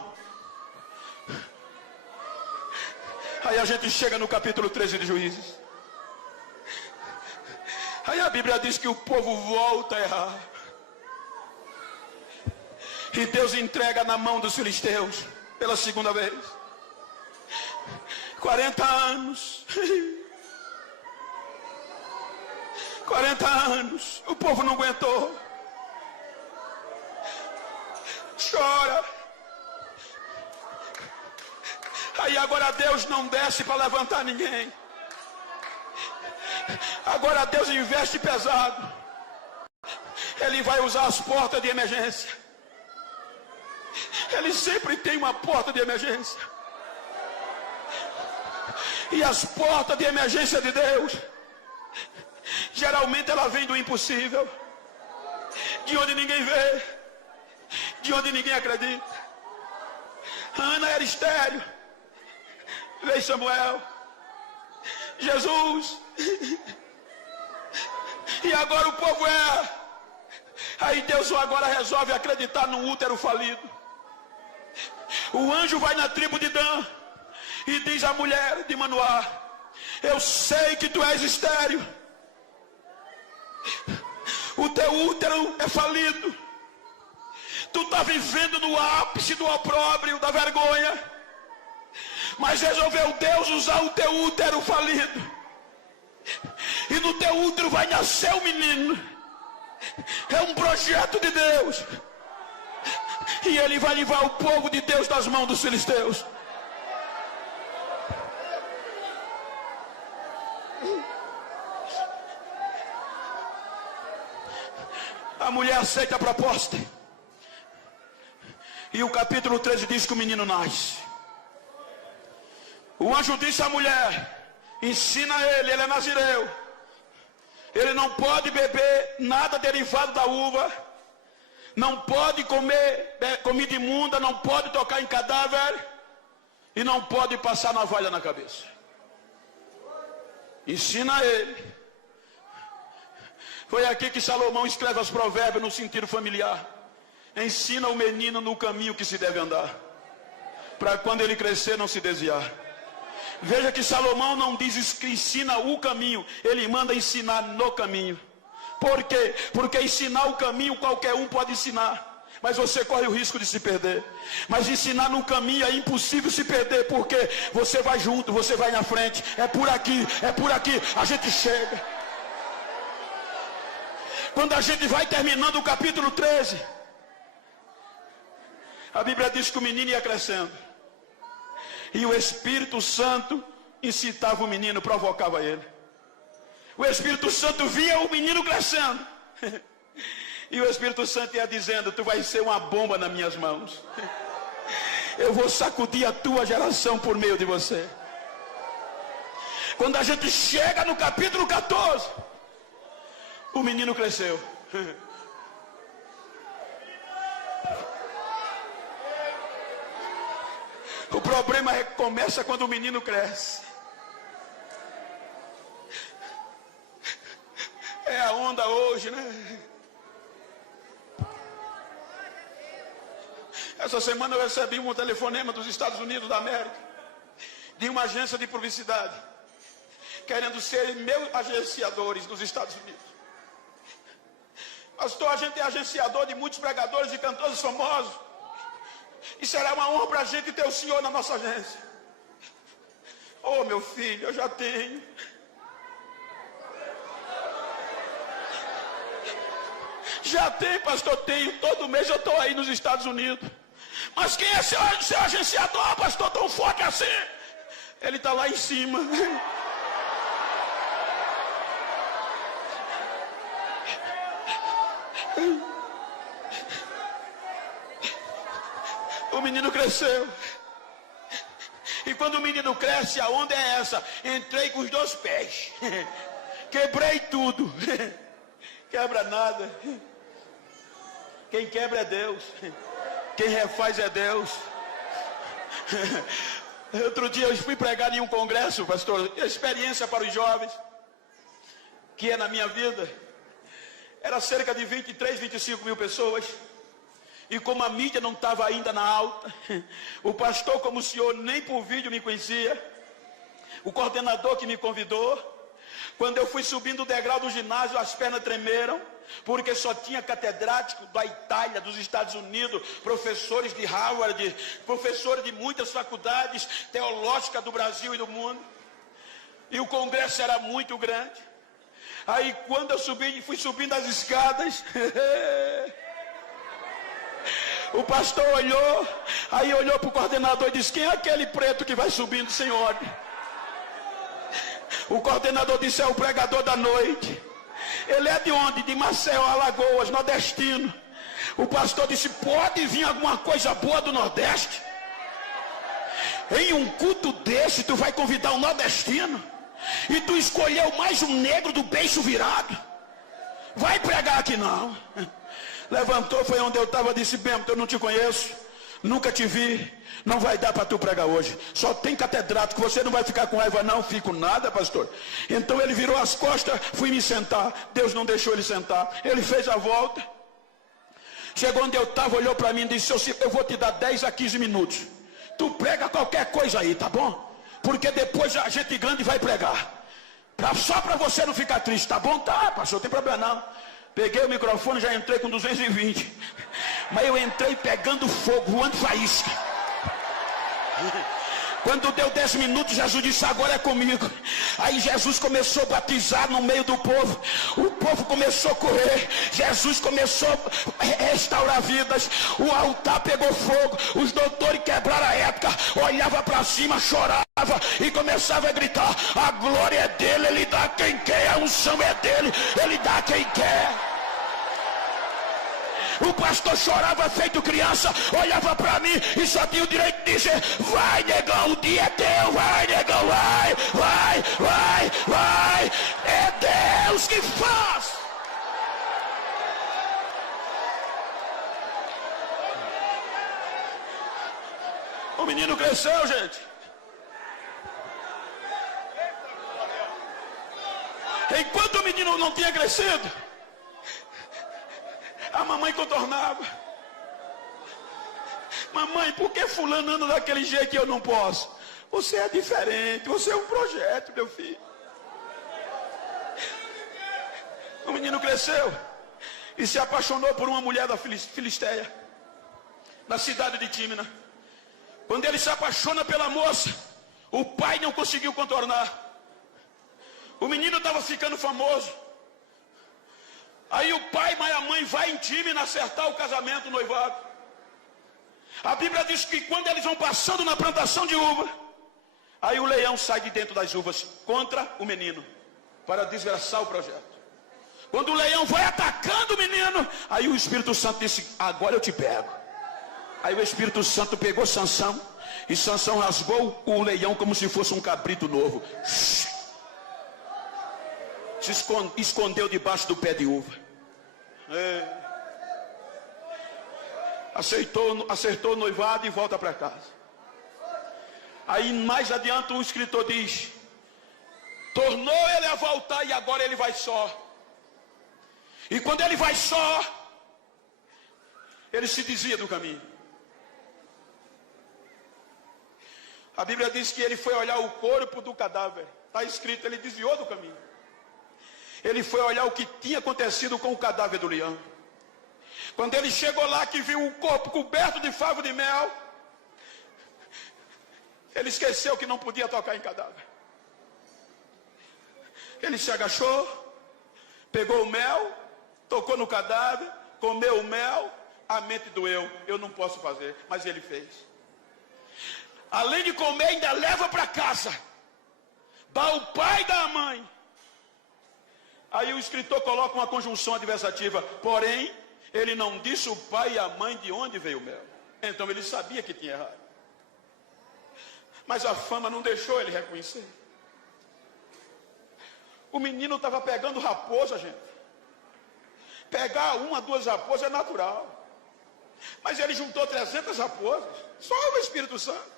Aí a gente chega no capítulo 13 de Juízes. Aí a Bíblia diz que o povo volta a errar. E Deus entrega na mão dos filisteus pela segunda vez. 40 anos. 40 anos. O povo não aguentou. Chora. Aí agora Deus não desce para levantar ninguém. Agora Deus investe pesado. Ele vai usar as portas de emergência. Ele sempre tem uma porta de emergência. E as portas de emergência de Deus, geralmente ela vem do impossível, de onde ninguém vê, de onde ninguém acredita. Ana era estéril, veio Samuel, Jesus, e agora o povo é. Aí Deus agora resolve acreditar no útero falido. O anjo vai na tribo de Dan e diz à mulher de Manoá: eu sei que tu és estéril, o teu útero é falido, tu está vivendo no ápice do opróbrio, da vergonha, mas resolveu Deus usar o teu útero falido, e no teu útero vai nascer um menino. É um projeto de Deus, e ele vai livrar o povo de Deus das mãos dos filisteus. A mulher aceita a proposta, e o capítulo 13 diz que o menino nasce. O anjo disse à mulher: ensina ele é nazireu, ele não pode beber nada derivado da uva, não pode comer comida imunda, não pode tocar em cadáver, e não pode passar navalha na cabeça. Ensina ele. Foi aqui que Salomão escreve os provérbios no sentido familiar. Ensina o menino no caminho que se deve andar, para quando ele crescer não se desviar. Veja que Salomão não diz que ensina o caminho, ele manda ensinar no caminho. Por quê? Porque ensinar o caminho qualquer um pode ensinar, mas você corre o risco de se perder. Mas ensinar no caminho é impossível se perder, porque você vai junto, você vai na frente. É por aqui, a gente chega. Quando a gente vai terminando o capítulo 13, a Bíblia diz que o menino ia crescendo, e o Espírito Santo incitava o menino, provocava ele. O Espírito Santo via o menino crescendo, e o Espírito Santo ia dizendo: tu vai ser uma bomba nas minhas mãos, eu vou sacudir a tua geração por meio de você. Quando a gente chega no capítulo 14, o menino cresceu. O problema começa quando o menino cresce. É a onda hoje, né? Essa semana eu recebi um telefonema dos Estados Unidos da América, de uma agência de publicidade, querendo ser meus agenciadores dos Estados Unidos. Pastor, a gente é agenciador de muitos pregadores e cantores famosos, e será uma honra para a gente ter o senhor na nossa agência. Oh, meu filho, eu já tenho. Já tem, pastor, tenho. Todo mês eu estou aí nos Estados Unidos. Mas quem é seu agenciador, pastor, tão forte assim? Ele está lá em cima. O menino cresceu. E quando o menino cresce, a onda é essa: entrei com os 2 pés, quebrei tudo. Quebra nada. Quem quebra é Deus, quem refaz é Deus. Outro dia eu fui pregar em um congresso, pastor, experiência para os jovens, que é na minha vida. Era cerca de 23, 25 mil pessoas. E como a mídia não estava ainda na alta, o pastor, como o senhor, nem por vídeo me conhecia, o coordenador que me convidou, quando eu fui subindo o degrau do ginásio, as pernas tremeram, porque só tinha catedrático da Itália, dos Estados Unidos, professores de Harvard, professores de muitas faculdades teológicas do Brasil e do mundo, e o congresso era muito grande. Aí quando eu fui subindo as escadas, o pastor olhou, aí olhou para o coordenador e disse: quem é aquele preto que vai subindo sem ordem? O coordenador disse: é o pregador da noite. Ele é de onde? De Maceió, Alagoas, nordestino. O pastor disse: pode vir alguma coisa boa do Nordeste? Em um culto desse, tu vai convidar um nordestino e tu escolheu mais um negro do beiço virado. Vai pregar aqui não. Levantou, foi onde eu estava, disse: Bento, eu não te conheço, nunca te vi, não vai dar para tu pregar hoje. Só tem catedrático, você não vai ficar com raiva não. Fico nada, pastor. Então ele virou as costas, fui me sentar. Deus não deixou ele sentar. Ele fez a volta. Chegou onde eu estava, olhou para mim e disse: eu vou te dar 10 a 15 minutos. Tu prega qualquer coisa aí, tá bom? Porque depois a gente grande vai pregar. Só para você não ficar triste, tá bom? Tá, pastor, não tem problema não. Peguei o microfone, já entrei com 220. Mas eu entrei pegando fogo, voando faísca. Quando deu 10 minutos, Jesus disse: agora é comigo. Aí Jesus começou a batizar no meio do povo. O povo começou a correr. Jesus começou a restaurar vidas. O altar pegou fogo. Os doutores quebraram a época. Olhava para cima, chorava e começava a gritar: a glória é dele, ele dá quem quer. A unção é dele, ele dá quem quer. O pastor chorava feito criança, olhava para mim e só tinha o direito de dizer: vai, negão, o dia é teu, vai, negão, vai, vai, vai, vai. É Deus que faz. O menino cresceu, gente. Enquanto o menino não tinha crescido, a mamãe contornava: mamãe, por que fulano anda daquele jeito que eu não posso? Você é diferente, você é um projeto, meu filho. O menino cresceu e se apaixonou por uma mulher da Filisteia, na cidade de Tímina. Quando ele se apaixona pela moça, o pai não conseguiu contornar. O menino estava ficando famoso. Aí o pai e a mãe vai em Tímina acertar o casamento, o noivado. A Bíblia diz que quando eles vão passando na plantação de uva, aí o leão sai de dentro das uvas contra o menino, para desgraçar o projeto. Quando o leão vai atacando o menino, aí o Espírito Santo disse: agora eu te pego. Aí o Espírito Santo pegou Sansão, e Sansão rasgou o leão como se fosse um cabrito novo. Se escondeu debaixo do pé de uva. Acertou o noivado e volta para casa. Aí mais adiante o escritor diz: tornou ele a voltar e agora ele vai só. E quando ele vai só, ele se desvia do caminho. A Bíblia diz que ele foi olhar o corpo do cadáver. Está escrito, ele desviou do caminho. Ele foi olhar o que tinha acontecido com o cadáver do leão. Quando ele chegou lá, que viu o corpo coberto de favo de mel, ele esqueceu que não podia tocar em cadáver. Ele se agachou, pegou o mel, tocou no cadáver, comeu o mel, a mente doeu. Eu não posso fazer, mas ele fez. Além de comer, ainda leva para casa, dá ao pai e dá à mãe. Aí o escritor coloca uma conjunção adversativa: porém, ele não disse o pai e a mãe de onde veio o mel. Então ele sabia que tinha errado. Mas a fama não deixou ele reconhecer. O menino estava pegando raposa, gente. Pegar uma, duas raposas é natural. Mas ele juntou 300 raposas. Só o Espírito Santo.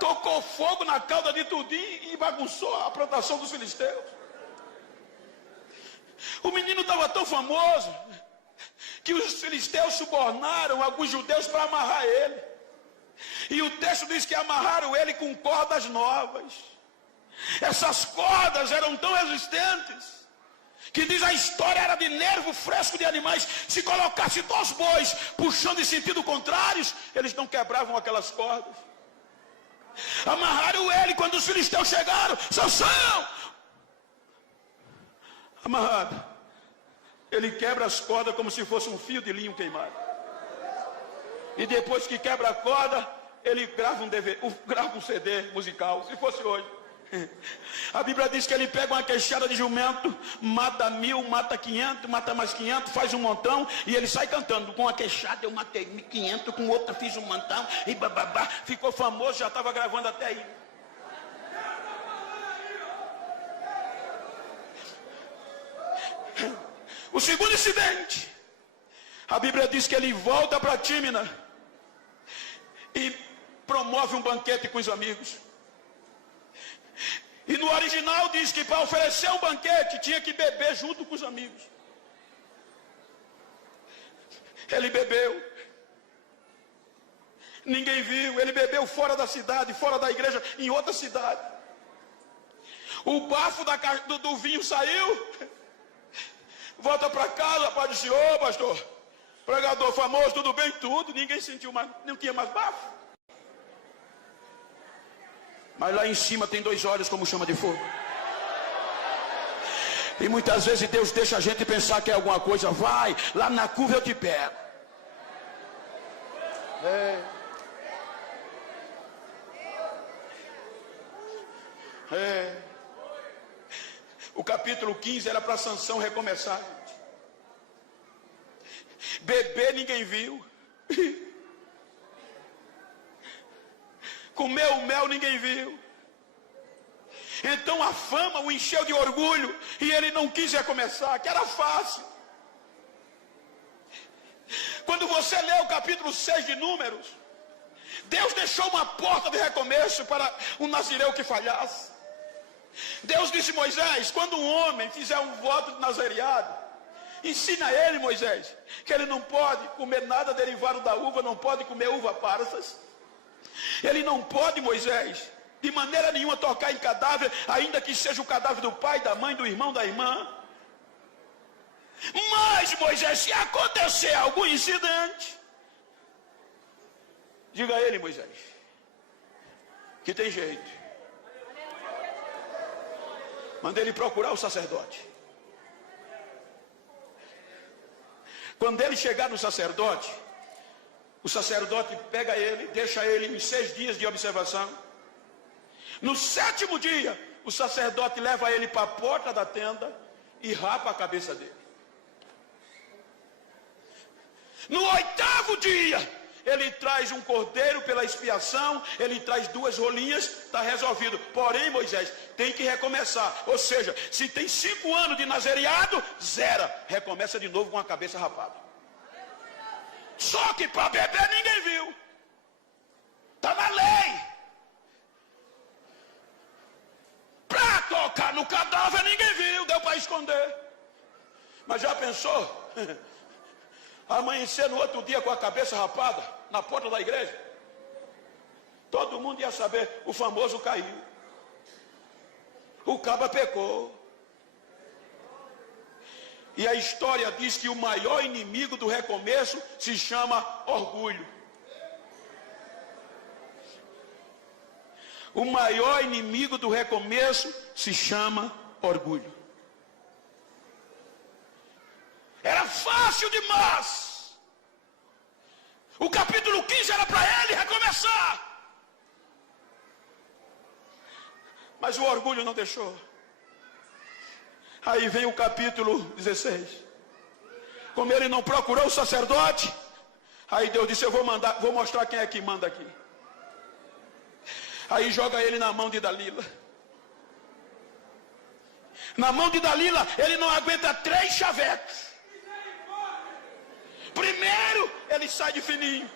Tocou fogo na cauda de tudinho e bagunçou a plantação dos filisteus. O menino estava tão famoso que os filisteus subornaram alguns judeus para amarrar ele. E o texto diz que amarraram ele com cordas novas. Essas cordas eram tão resistentes que diz a história era de nervo fresco de animais. Se colocasse 2 bois puxando em sentido contrários, eles não quebravam aquelas cordas. Amarraram ele. Quando os filisteus chegaram: Sansão! Amarrado. Ele quebra as cordas como se fosse um fio de linho queimado. E depois que quebra a corda, ele grava um CD musical. Se fosse hoje, A Bíblia diz que ele pega uma queixada de jumento, mata 1000, mata 500, mata mais 500, faz um montão, e ele sai cantando: com a queixada eu matei 500, com outra fiz um montão, e bababá. Ficou famoso, já estava gravando até aí. O segundo incidente, a Bíblia diz que ele volta para Tímina e promove um banquete com os amigos. E no original diz que para oferecer um banquete tinha que beber junto com os amigos. Ele bebeu, ninguém viu. Ele bebeu fora da cidade, fora da igreja, em outra cidade. O bafo do vinho saiu. Volta para casa, pai disse: ô pastor, pregador famoso, tudo bem? Tudo. Ninguém sentiu mais, não tinha mais bafo. Mas lá em cima tem 2 olhos como chama de fogo. E muitas vezes Deus deixa a gente pensar que é alguma coisa. Vai, lá na curva eu te pego. O capítulo 15 era para Sansão recomeçar. Beber ninguém viu. Comeu o mel ninguém viu. Então a fama o encheu de orgulho e ele não quis recomeçar, que era fácil. Quando você lê o capítulo 6 de Números, Deus deixou uma porta de recomeço para um nazireu que falhasse. Deus disse a Moisés: quando um homem fizer um voto de nazereado, ensina a ele, Moisés, que ele não pode comer nada derivado da uva, não pode comer uva passas. Ele não pode, Moisés, de maneira nenhuma tocar em cadáver, ainda que seja o cadáver do pai, da mãe, do irmão, da irmã. Mas, Moisés, se acontecer algum incidente, diga a ele, Moisés, que tem jeito. Manda ele procurar o sacerdote. Quando ele chegar no sacerdote, o sacerdote pega ele, deixa ele em 6 dias de observação. No 7º dia, o sacerdote leva ele para a porta da tenda e rapa a cabeça dele. No 8º dia, ele traz um cordeiro pela expiação, ele traz 2 rolinhas, está resolvido. Porém, Moisés, tem que recomeçar. Ou seja, se tem 5 anos de nazereado, zera, recomeça de novo com a cabeça rapada. Só que para beber ninguém viu. Está na lei. Para tocar no cadáver ninguém viu, deu para esconder. Mas já pensou? Amanhecer no outro dia com a cabeça rapada na porta da igreja? Todo mundo ia saber, o famoso caiu. O caba pecou. E a história diz que o maior inimigo do recomeço se chama orgulho. O maior inimigo do recomeço se chama orgulho. Era fácil demais. O capítulo 15 era para ele recomeçar. Mas o orgulho não deixou. Aí vem o capítulo 16. Como ele não procurou o sacerdote, aí Deus disse: eu vou mostrar quem é que manda aqui. Aí joga ele na mão de Dalila. Na mão de Dalila, ele não aguenta 3 chavecos. Primeiro, ele sai de fininho.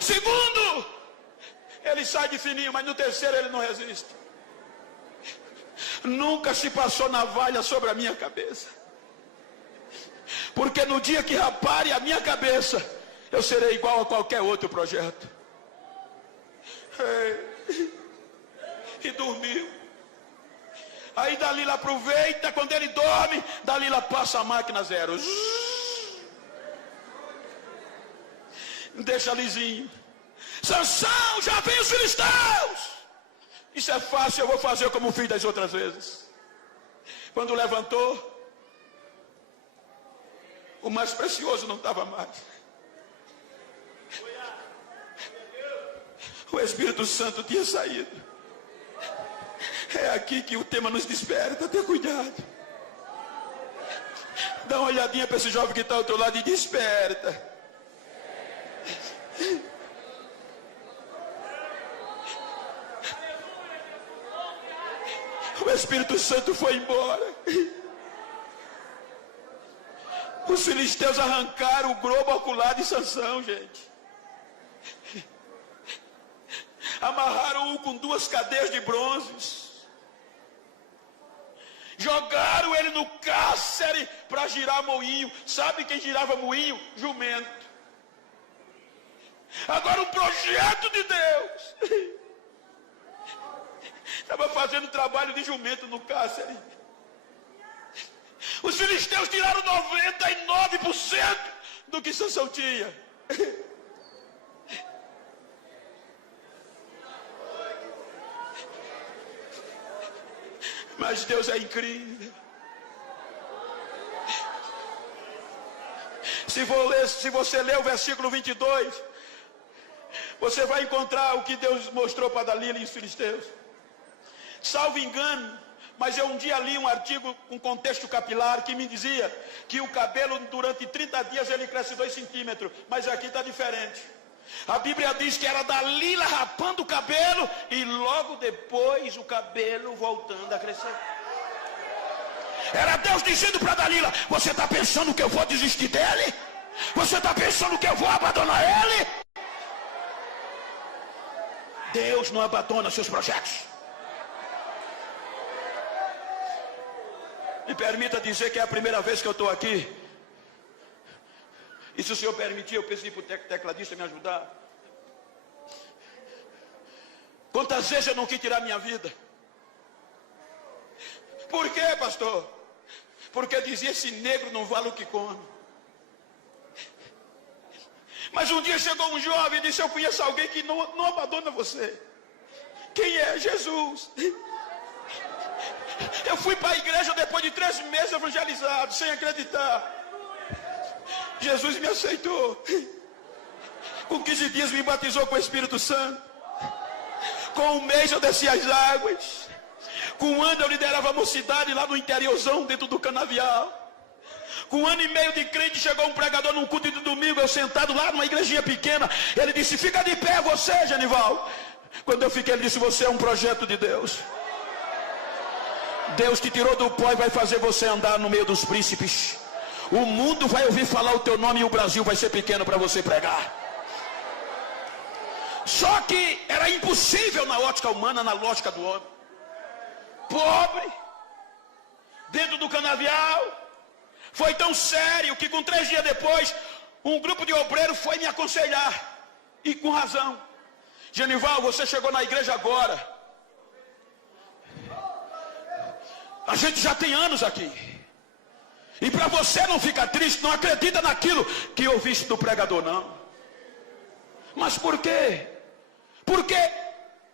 Segundo, ele sai de fininho, mas no terceiro ele não resiste. Nunca se passou navalha sobre a minha cabeça. Porque no dia que raparem a minha cabeça, eu serei igual a qualquer outro projeto. E dormiu. Aí Dalila aproveita, quando ele dorme, Dalila passa a máquina 0. Deixa lisinho. Sansão, já vem os filisteus. Isso é fácil, eu vou fazer como fiz das outras vezes. Quando levantou, O mais precioso não estava mais. O Espírito Santo tinha saído. É aqui que o tema nos desperta. Tenha cuidado. Dá uma olhadinha para esse jovem que está ao teu lado e desperta. O Espírito Santo foi embora. Os filisteus arrancaram o globo ocular de Sansão, gente. Amarraram-o com 2 cadeias de bronze. Jogaram ele no cárcere para girar moinho. Sabe quem girava moinho? Jumento. Agora um projeto de Deus. Estava fazendo trabalho de jumento no cárcere. Os filisteus tiraram 99% do que Sansão tinha. Mas Deus é incrível. Se você ler o versículo 22, você vai encontrar o que Deus mostrou para Dalila e os filisteus. Salvo engano, mas eu um dia li um artigo com contexto capilar que me dizia que o cabelo durante 30 dias ele cresce 2 centímetros, mas aqui está diferente. A Bíblia diz que era Dalila rapando o cabelo e logo depois o cabelo voltando a crescer. Era Deus dizendo para Dalila: você está pensando que eu vou desistir dele? Você está pensando que eu vou abandonar ele? Deus não abandona seus projetos. Me permita dizer que é a primeira vez que eu estou aqui. E se o senhor permitir, eu pedi para o tecladista me ajudar. Quantas vezes eu não quis tirar minha vida? Por quê, pastor? Porque dizia: esse negro não vale o que come. Mas um dia chegou um jovem e disse: eu conheço alguém que não abandona você. Quem é? Jesus. Eu fui para a igreja depois de 3 meses evangelizado, sem acreditar. Jesus me aceitou. Com 15 dias me batizou com o Espírito Santo. Com 1 mês eu desci as águas. Com 1 ano eu liderava a mocidade lá no interiorzão, dentro do canavial. Com 1 ano e meio de crente, chegou um pregador num culto de domingo, eu sentado lá numa igrejinha pequena. Ele disse: fica de pé você, Genival. Quando eu fiquei, ele disse: você é um projeto de Deus. Deus te tirou do pó e vai fazer você andar no meio dos príncipes. O mundo vai ouvir falar o teu nome e o Brasil vai ser pequeno para você pregar. Só que era impossível na ótica humana, na lógica do homem. Pobre, dentro do canavial. Foi tão sério que com 3 dias depois, um grupo de obreiros foi me aconselhar. E com razão. Genival, você chegou na igreja agora. A gente já tem anos aqui. E para você não ficar triste, não acredita naquilo que ouviste do pregador, não. Mas por quê? Porque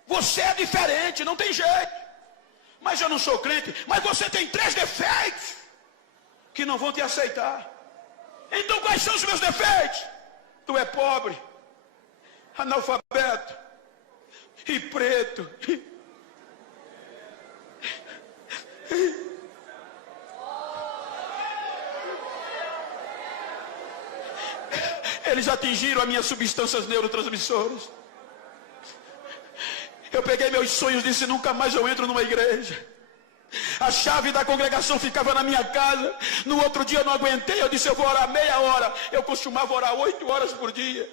você é diferente, não tem jeito. Mas eu não sou crente. Mas você tem 3 defeitos que não vão te aceitar. Então quais são os meus defeitos? Tu é pobre, analfabeto e preto. Eles atingiram as minhas substâncias neurotransmissoras. Eu peguei meus sonhos e disse: nunca mais eu entro numa igreja. A chave da congregação ficava na minha casa. No outro dia eu não aguentei, eu disse: eu vou orar meia hora. Eu costumava orar 8 horas por dia.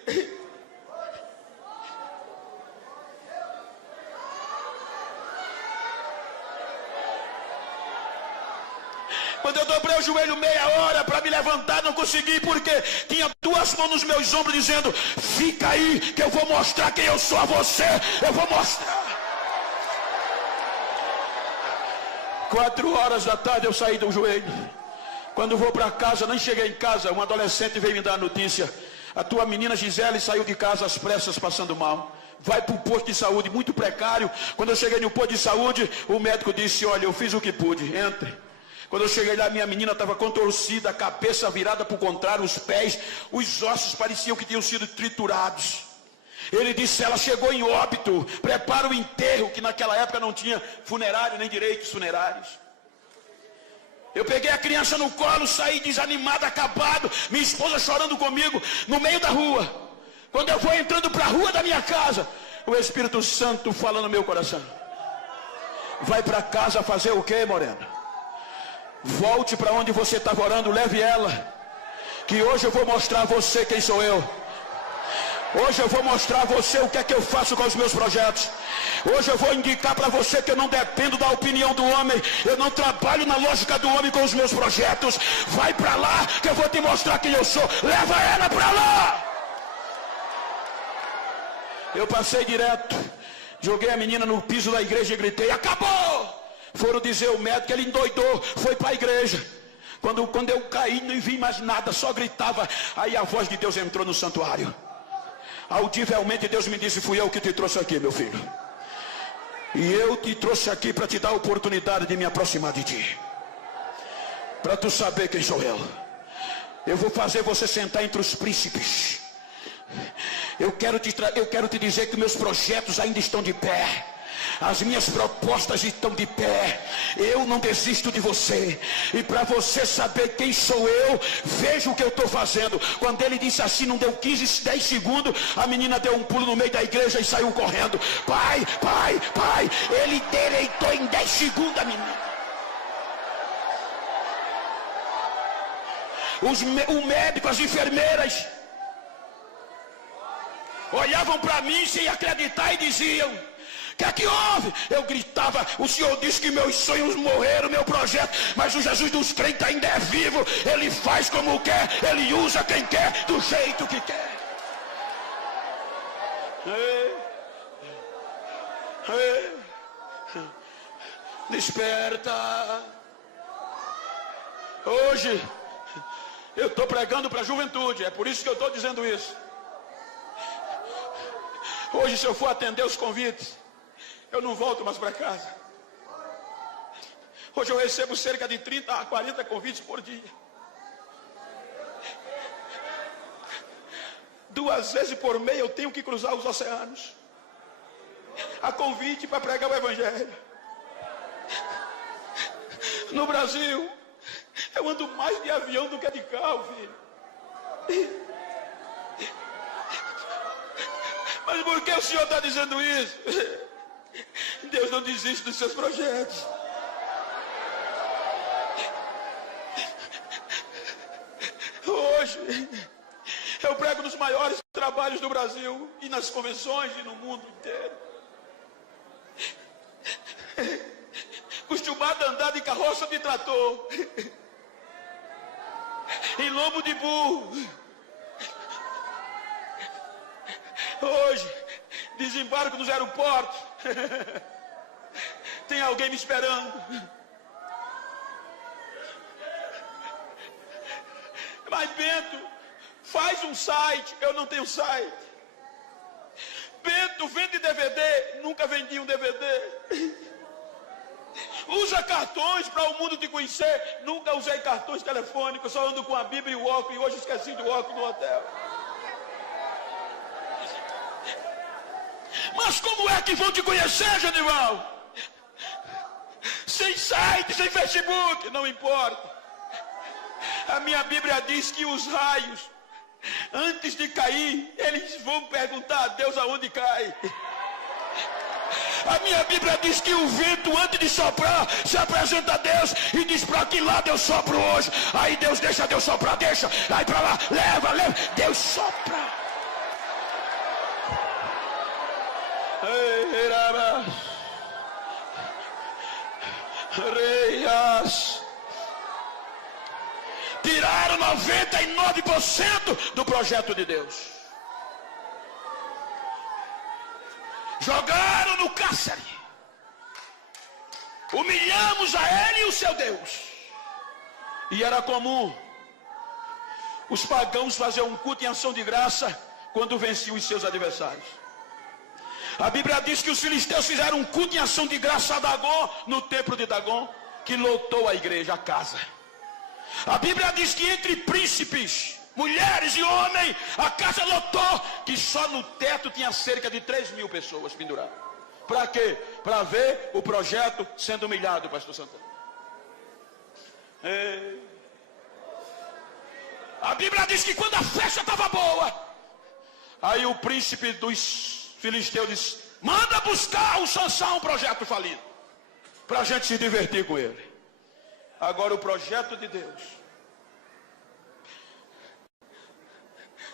Quando eu dobrei o joelho meia hora para me levantar, não consegui, porque tinha 2 mãos nos meus ombros dizendo: fica aí que eu vou mostrar quem eu sou a você. Eu vou mostrar. 4 horas da tarde eu saí do joelho. Quando vou para casa, nem cheguei em casa, um adolescente veio me dar a notícia: a tua menina Gisele saiu de casa às pressas passando mal. Vai para o posto de saúde, muito precário. Quando eu cheguei no posto de saúde, o médico disse: olha, eu fiz o que pude, entre. Quando eu cheguei lá, minha menina estava contorcida, a cabeça virada para o contrário, os pés, os ossos pareciam que tinham sido triturados. Ele disse: ela chegou em óbito, prepara o enterro, que naquela época não tinha funerário, nem direitos funerários. Eu peguei a criança no colo, saí desanimado, acabado, minha esposa chorando comigo, no meio da rua. Quando eu vou entrando para a rua da minha casa, o Espírito Santo fala no meu coração: vai para casa fazer o quê, Morena? Volte para onde você estava orando, leve ela, que hoje eu vou mostrar a você quem sou eu. Hoje eu vou mostrar a você o que é que eu faço com os meus projetos. Hoje eu vou indicar para você que eu não dependo da opinião do homem. Eu não trabalho na lógica do homem com os meus projetos. Vai para lá que eu vou te mostrar quem eu sou. Leva ela para lá. Eu passei direto, joguei a menina no piso da igreja e gritei: acabou! Foram dizer o médico, ele endoidou, foi para a igreja. Quando eu caí, não vi mais nada, só gritava. Aí a voz de Deus entrou no santuário. Audivelmente Deus me disse: fui eu que te trouxe aqui, meu filho. E eu te trouxe aqui para te dar a oportunidade de me aproximar de ti, para tu saber quem sou eu. Eu vou fazer você sentar entre os príncipes. Eu quero te dizer que meus projetos ainda estão de pé. As minhas propostas estão de pé. Eu não desisto de você. E para você saber quem sou eu, veja o que eu estou fazendo. Quando ele disse assim, não deu 15, 10 segundos, a menina deu um pulo no meio da igreja e saiu correndo. Pai, pai, pai. Ele deleitou em 10 segundos a menina. O médico, as enfermeiras olhavam para mim sem acreditar e diziam: o que é que houve? Eu gritava: o Senhor disse que meus sonhos morreram, meu projeto, mas o Jesus dos crentes ainda é vivo. Ele faz como quer, ele usa quem quer, do jeito que quer. Desperta. Hoje eu estou pregando para a juventude, é por isso que eu estou dizendo isso. Hoje, se eu for atender os convites, eu não volto mais para casa. Hoje eu recebo cerca de 30 a 40 convites por dia. 2 vezes por mês eu tenho que cruzar os oceanos a convite para pregar o Evangelho. No Brasil, eu ando mais de avião do que de carro, filho. Mas por que o Senhor está dizendo isso? Deus não desiste dos seus projetos. Hoje eu prego nos maiores trabalhos do Brasil e nas convenções e no mundo inteiro. Acostumado a andar de carroça de trator, em lombo de burro. Hoje, desembarco nos aeroportos. Tem alguém me esperando. Mas Bento, faz um site. Eu não tenho site. Bento, vende DVD. Nunca vendi um DVD. Usa cartões para o mundo te conhecer. Nunca usei cartões telefônicos. Só ando com a Bíblia e o óculos. E hoje esqueci do óculos no hotel. Mas como é que vão te conhecer, Genival? Sem site, sem Facebook, não importa. A minha Bíblia diz que os raios, antes de cair, eles vão perguntar a Deus aonde cai. A minha Bíblia diz que o vento, antes de soprar, se apresenta a Deus e diz: para que lado eu sopro hoje? Aí Deus deixa Deus soprar, deixa. Aí para lá, leva, leva. Deus sopra. Reias tiraram 99% do projeto de Deus, jogaram no cárcere, humilhamos a ele e o seu Deus. E era comum os pagãos fazer um culto em ação de graça quando venciam os seus adversários. A Bíblia diz que os filisteus fizeram um culto em ação de graça a Dagom, no templo de Dagom. que lotou a igreja, a casa. A Bíblia diz que entre príncipes, mulheres e homens, a casa lotou, que só no teto tinha cerca de 3.000 pessoas penduradas. Para quê? Para ver o projeto sendo humilhado, pastor Santana. A Bíblia diz que quando a festa estava boa, aí o príncipe dos filisteus disse: manda buscar o Sansão, um projeto falido, para a gente se divertir com ele. Agora o projeto de Deus,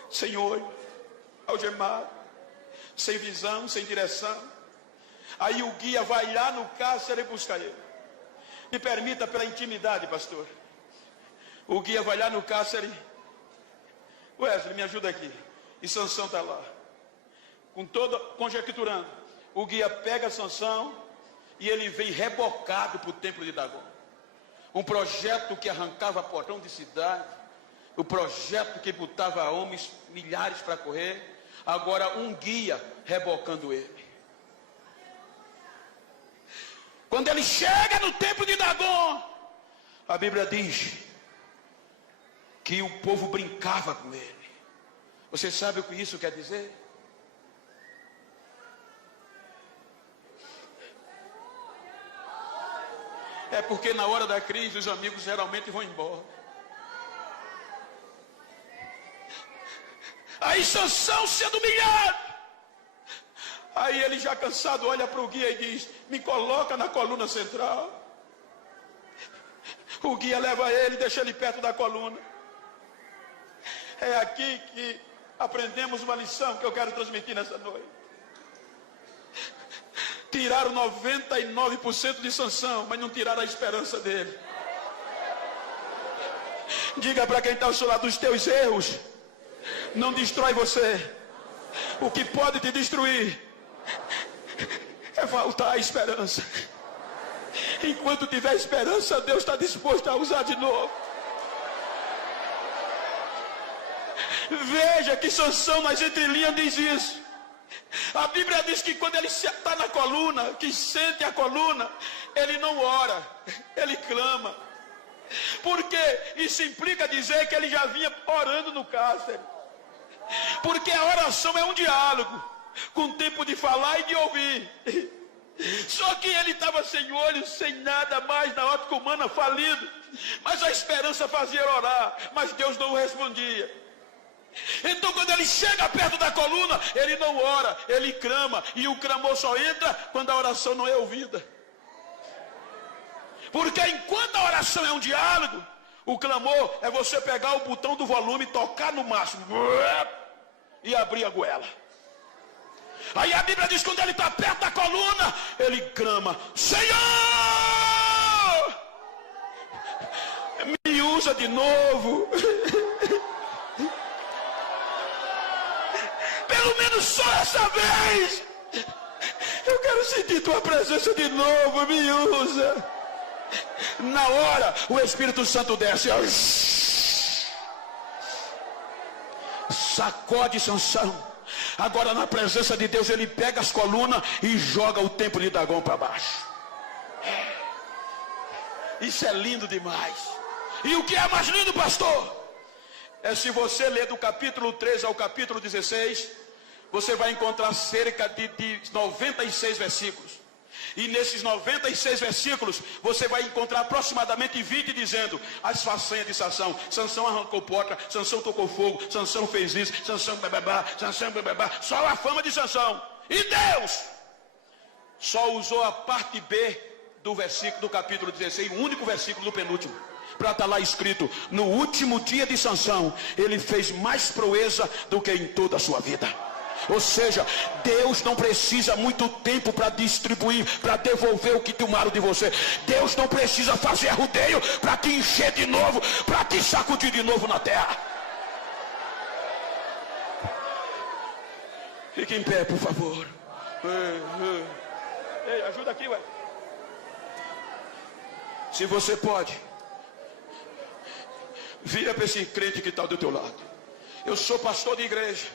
Senhor, algemado, sem visão, sem direção. Aí o guia vai lá no cárcere buscar ele. Me permita, pela intimidade, pastor. O guia vai lá no cárcere. Wesley, me ajuda aqui. E Sansão está lá, conjecturando. O guia pega Sansão e ele vem rebocado para o templo de Dagom. Um projeto que arrancava portão de cidade, o projeto que botava homens, milhares para correr. Agora um guia rebocando ele. Quando ele chega no templo de Dagom, a Bíblia diz que o povo brincava com ele. Você sabe o que isso quer dizer? É porque na hora da crise os amigos geralmente vão embora. Aí Sansão sendo humilhado. Aí ele já cansado olha para o guia e diz: me coloca na coluna central. O guia leva ele e deixa ele perto da coluna. É aqui que aprendemos uma lição que eu quero transmitir nessa noite. Tiraram 99% de Sansão, mas não tiraram a esperança dele. Diga para quem está ao seu lado: os teus erros não destrói você. O que pode te destruir é faltar a esperança. Enquanto tiver esperança, Deus está disposto a usar de novo. Veja que Sansão nas entrelinhas diz isso. A Bíblia diz que quando ele está na coluna, que sente a coluna, ele não ora, ele clama. Porque isso implica dizer que ele já vinha orando no cárcere. Porque a oração é um diálogo, com tempo de falar e de ouvir. Só que ele estava sem olho, sem nada mais, na ótica humana, falido. Mas a esperança fazia orar, mas Deus não o respondia. Então quando ele chega perto da coluna, ele não ora, ele clama. E o clamor só entra quando a oração não é ouvida. Porque enquanto a oração é um diálogo, o clamor é você pegar o botão do volume, tocar no máximo e abrir a goela. Aí a Bíblia diz que quando ele está perto da coluna, ele clama: Senhor, me usa de novo. Pelo menos só essa vez. Eu quero sentir tua presença de novo, me usa. Na hora, o Espírito Santo desce, sacode Sansão. Agora na presença de Deus ele pega as colunas e joga o templo de Dagom para baixo. Isso é lindo demais. E o que é mais lindo, pastor? É se você ler do capítulo 13 ao capítulo 16, você vai encontrar cerca de 96 versículos. E nesses 96 versículos, você vai encontrar aproximadamente 20 dizendo as façanhas de Sansão. Sansão arrancou porta, Sansão tocou fogo, Sansão fez isso, Sansão bababá, Sansão bababá. Só a fama de Sansão. E Deus só usou a parte B do versículo do capítulo 16, o único versículo do penúltimo, para estar lá escrito: no último dia de Sansão, ele fez mais proeza do que em toda a sua vida. Ou seja, Deus não precisa muito tempo para distribuir, para devolver o que tomaram de você. Deus não precisa fazer rodeio para te encher de novo, para te sacudir de novo na terra. Fique em pé, por favor. Ei, ajuda aqui, ué. Se você pode, vira para esse crente que está do teu lado. Eu sou pastor de igreja.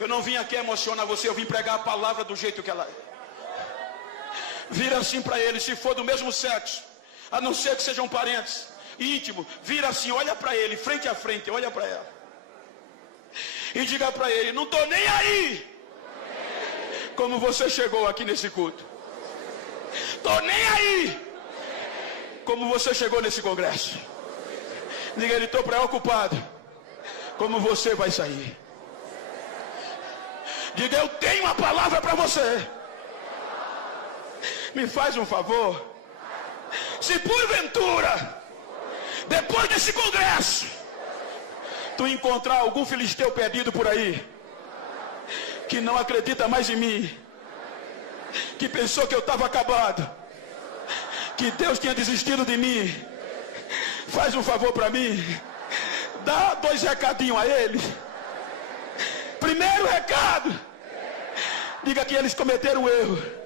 Eu não vim aqui emocionar você, eu vim pregar a palavra do jeito que ela é. Vira assim para ele, se for do mesmo sexo, a não ser que sejam parentes, íntimo, vira assim, olha para ele, frente a frente, olha para ela. E diga para ele, não estou nem aí como você chegou aqui nesse culto. Estou nem aí como você chegou nesse congresso. Diga ele, estou preocupado como você vai sair. Diga, eu tenho uma palavra para você. Me faz um favor. Se porventura, depois desse congresso, tu encontrar algum filisteu perdido por aí, que não acredita mais em mim, que pensou que eu estava acabado, que Deus tinha desistido de mim, faz um favor para mim, dá 2 recadinhos a ele. Primeiro recado, diga que eles cometeram um erro.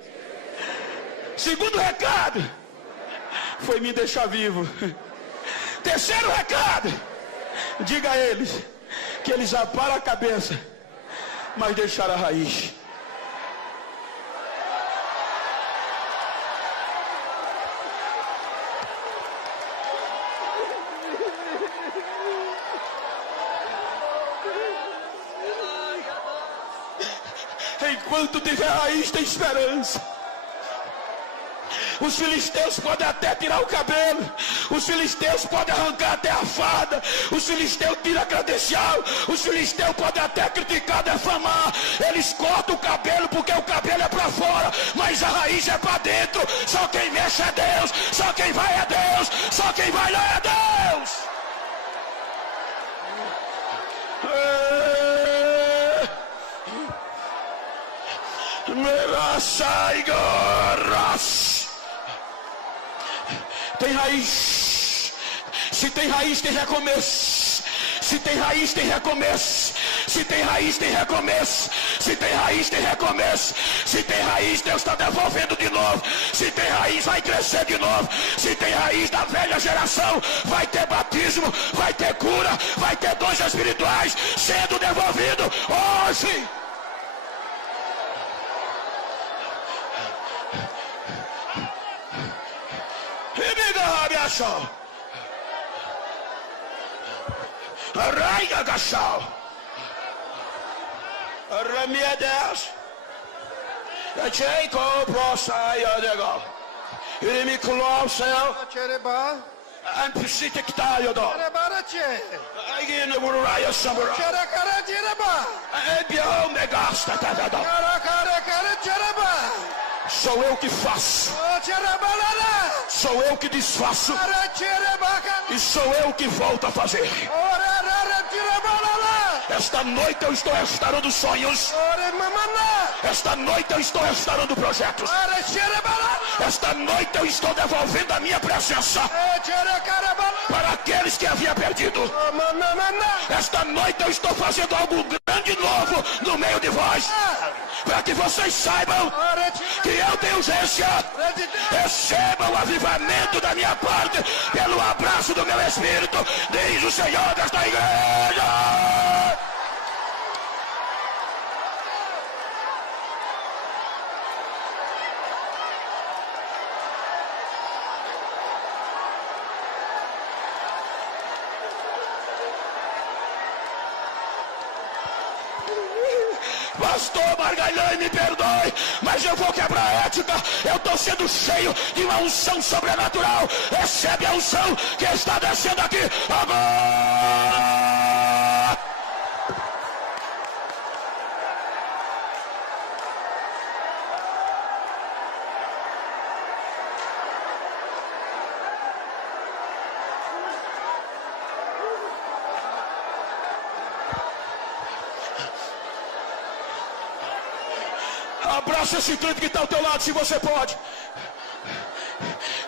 Segundo recado, foi me deixar vivo. Terceiro recado, diga a eles que eles aparam a cabeça, mas deixaram a raiz. Enquanto tiver raiz, tem esperança. Os filisteus podem até tirar o cabelo, os filisteus podem arrancar até a farda, os filisteus tiram a credencial, os filisteus podem até criticar, defamar, eles cortam o cabelo porque o cabelo é para fora, mas a raiz é para dentro. Só quem mexe é Deus, só quem vai é Deus, só quem vai lá é Deus. Tem raiz. Se tem raiz, tem recomeço. Se tem raiz, tem recomeço. Se tem raiz, tem recomeço. Se tem raiz, tem recomeço. Se tem raiz, Deus está devolvendo de novo. Se tem raiz, vai crescer de novo. Se tem raiz da velha geração, vai ter batismo, vai ter cura, vai ter dons espirituais sendo devolvido hoje. Arraiga gachal. Remiedes. Jacob Rosaia degal. Ele me colossel. And Psitektayo do. Again the Uraya Samura. And beyond the Gasta Tadado. Sou eu que faço. Sou eu que desfaço. E sou eu que volto a fazer. Esta noite eu estou restaurando sonhos. Esta noite eu estou restaurando projetos. Esta noite eu estou devolvendo a minha presença para aqueles que havia perdido. Esta noite eu estou fazendo algo grande e novo no meio de vós, para que vocês saibam que eu tenho urgência. Recebam o avivamento da minha parte pelo abraço do meu Espírito, diz o Senhor desta igreja. Pastor Margalhães, me perdoe, mas eu vou quebrar a ética. Eu estou sendo cheio de uma unção sobrenatural. Recebe a unção que está descendo aqui agora. Abraça esse crente que está ao teu lado, se você pode.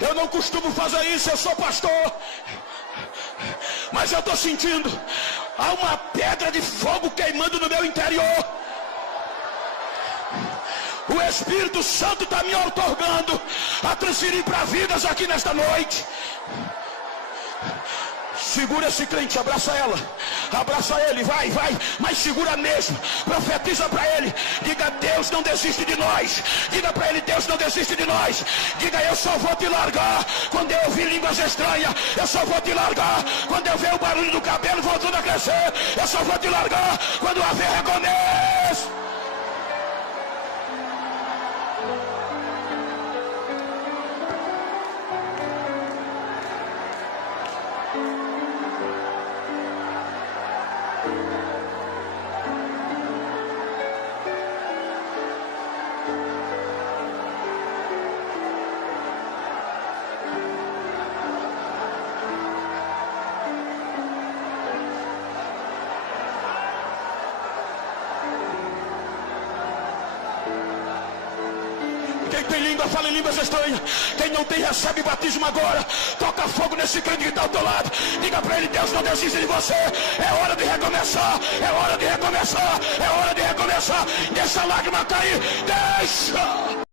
Eu não costumo fazer isso, eu sou pastor, mas eu estou sentindo há uma pedra de fogo queimando no meu interior. O Espírito Santo está me outorgando a transferir para vidas aqui nesta noite. Segura esse crente, abraça ela, abraça ele, vai, mas segura mesmo, profetiza para ele, diga: Deus não desiste de nós, diga para ele: Deus não desiste de nós, diga: eu só vou te largar quando eu ouvir línguas estranhas, eu só vou te largar quando eu ver o barulho do cabelo voltando a crescer, eu só vou te largar quando haver recomeço. Quem tem língua, fala em línguas estranhas. Quem não tem, recebe batismo agora. Toca fogo nesse crente que está ao teu lado. Diga para ele: Deus não desiste de você. É hora de recomeçar. É hora de recomeçar. É hora de recomeçar. Deixa a lágrima cair. Deixa.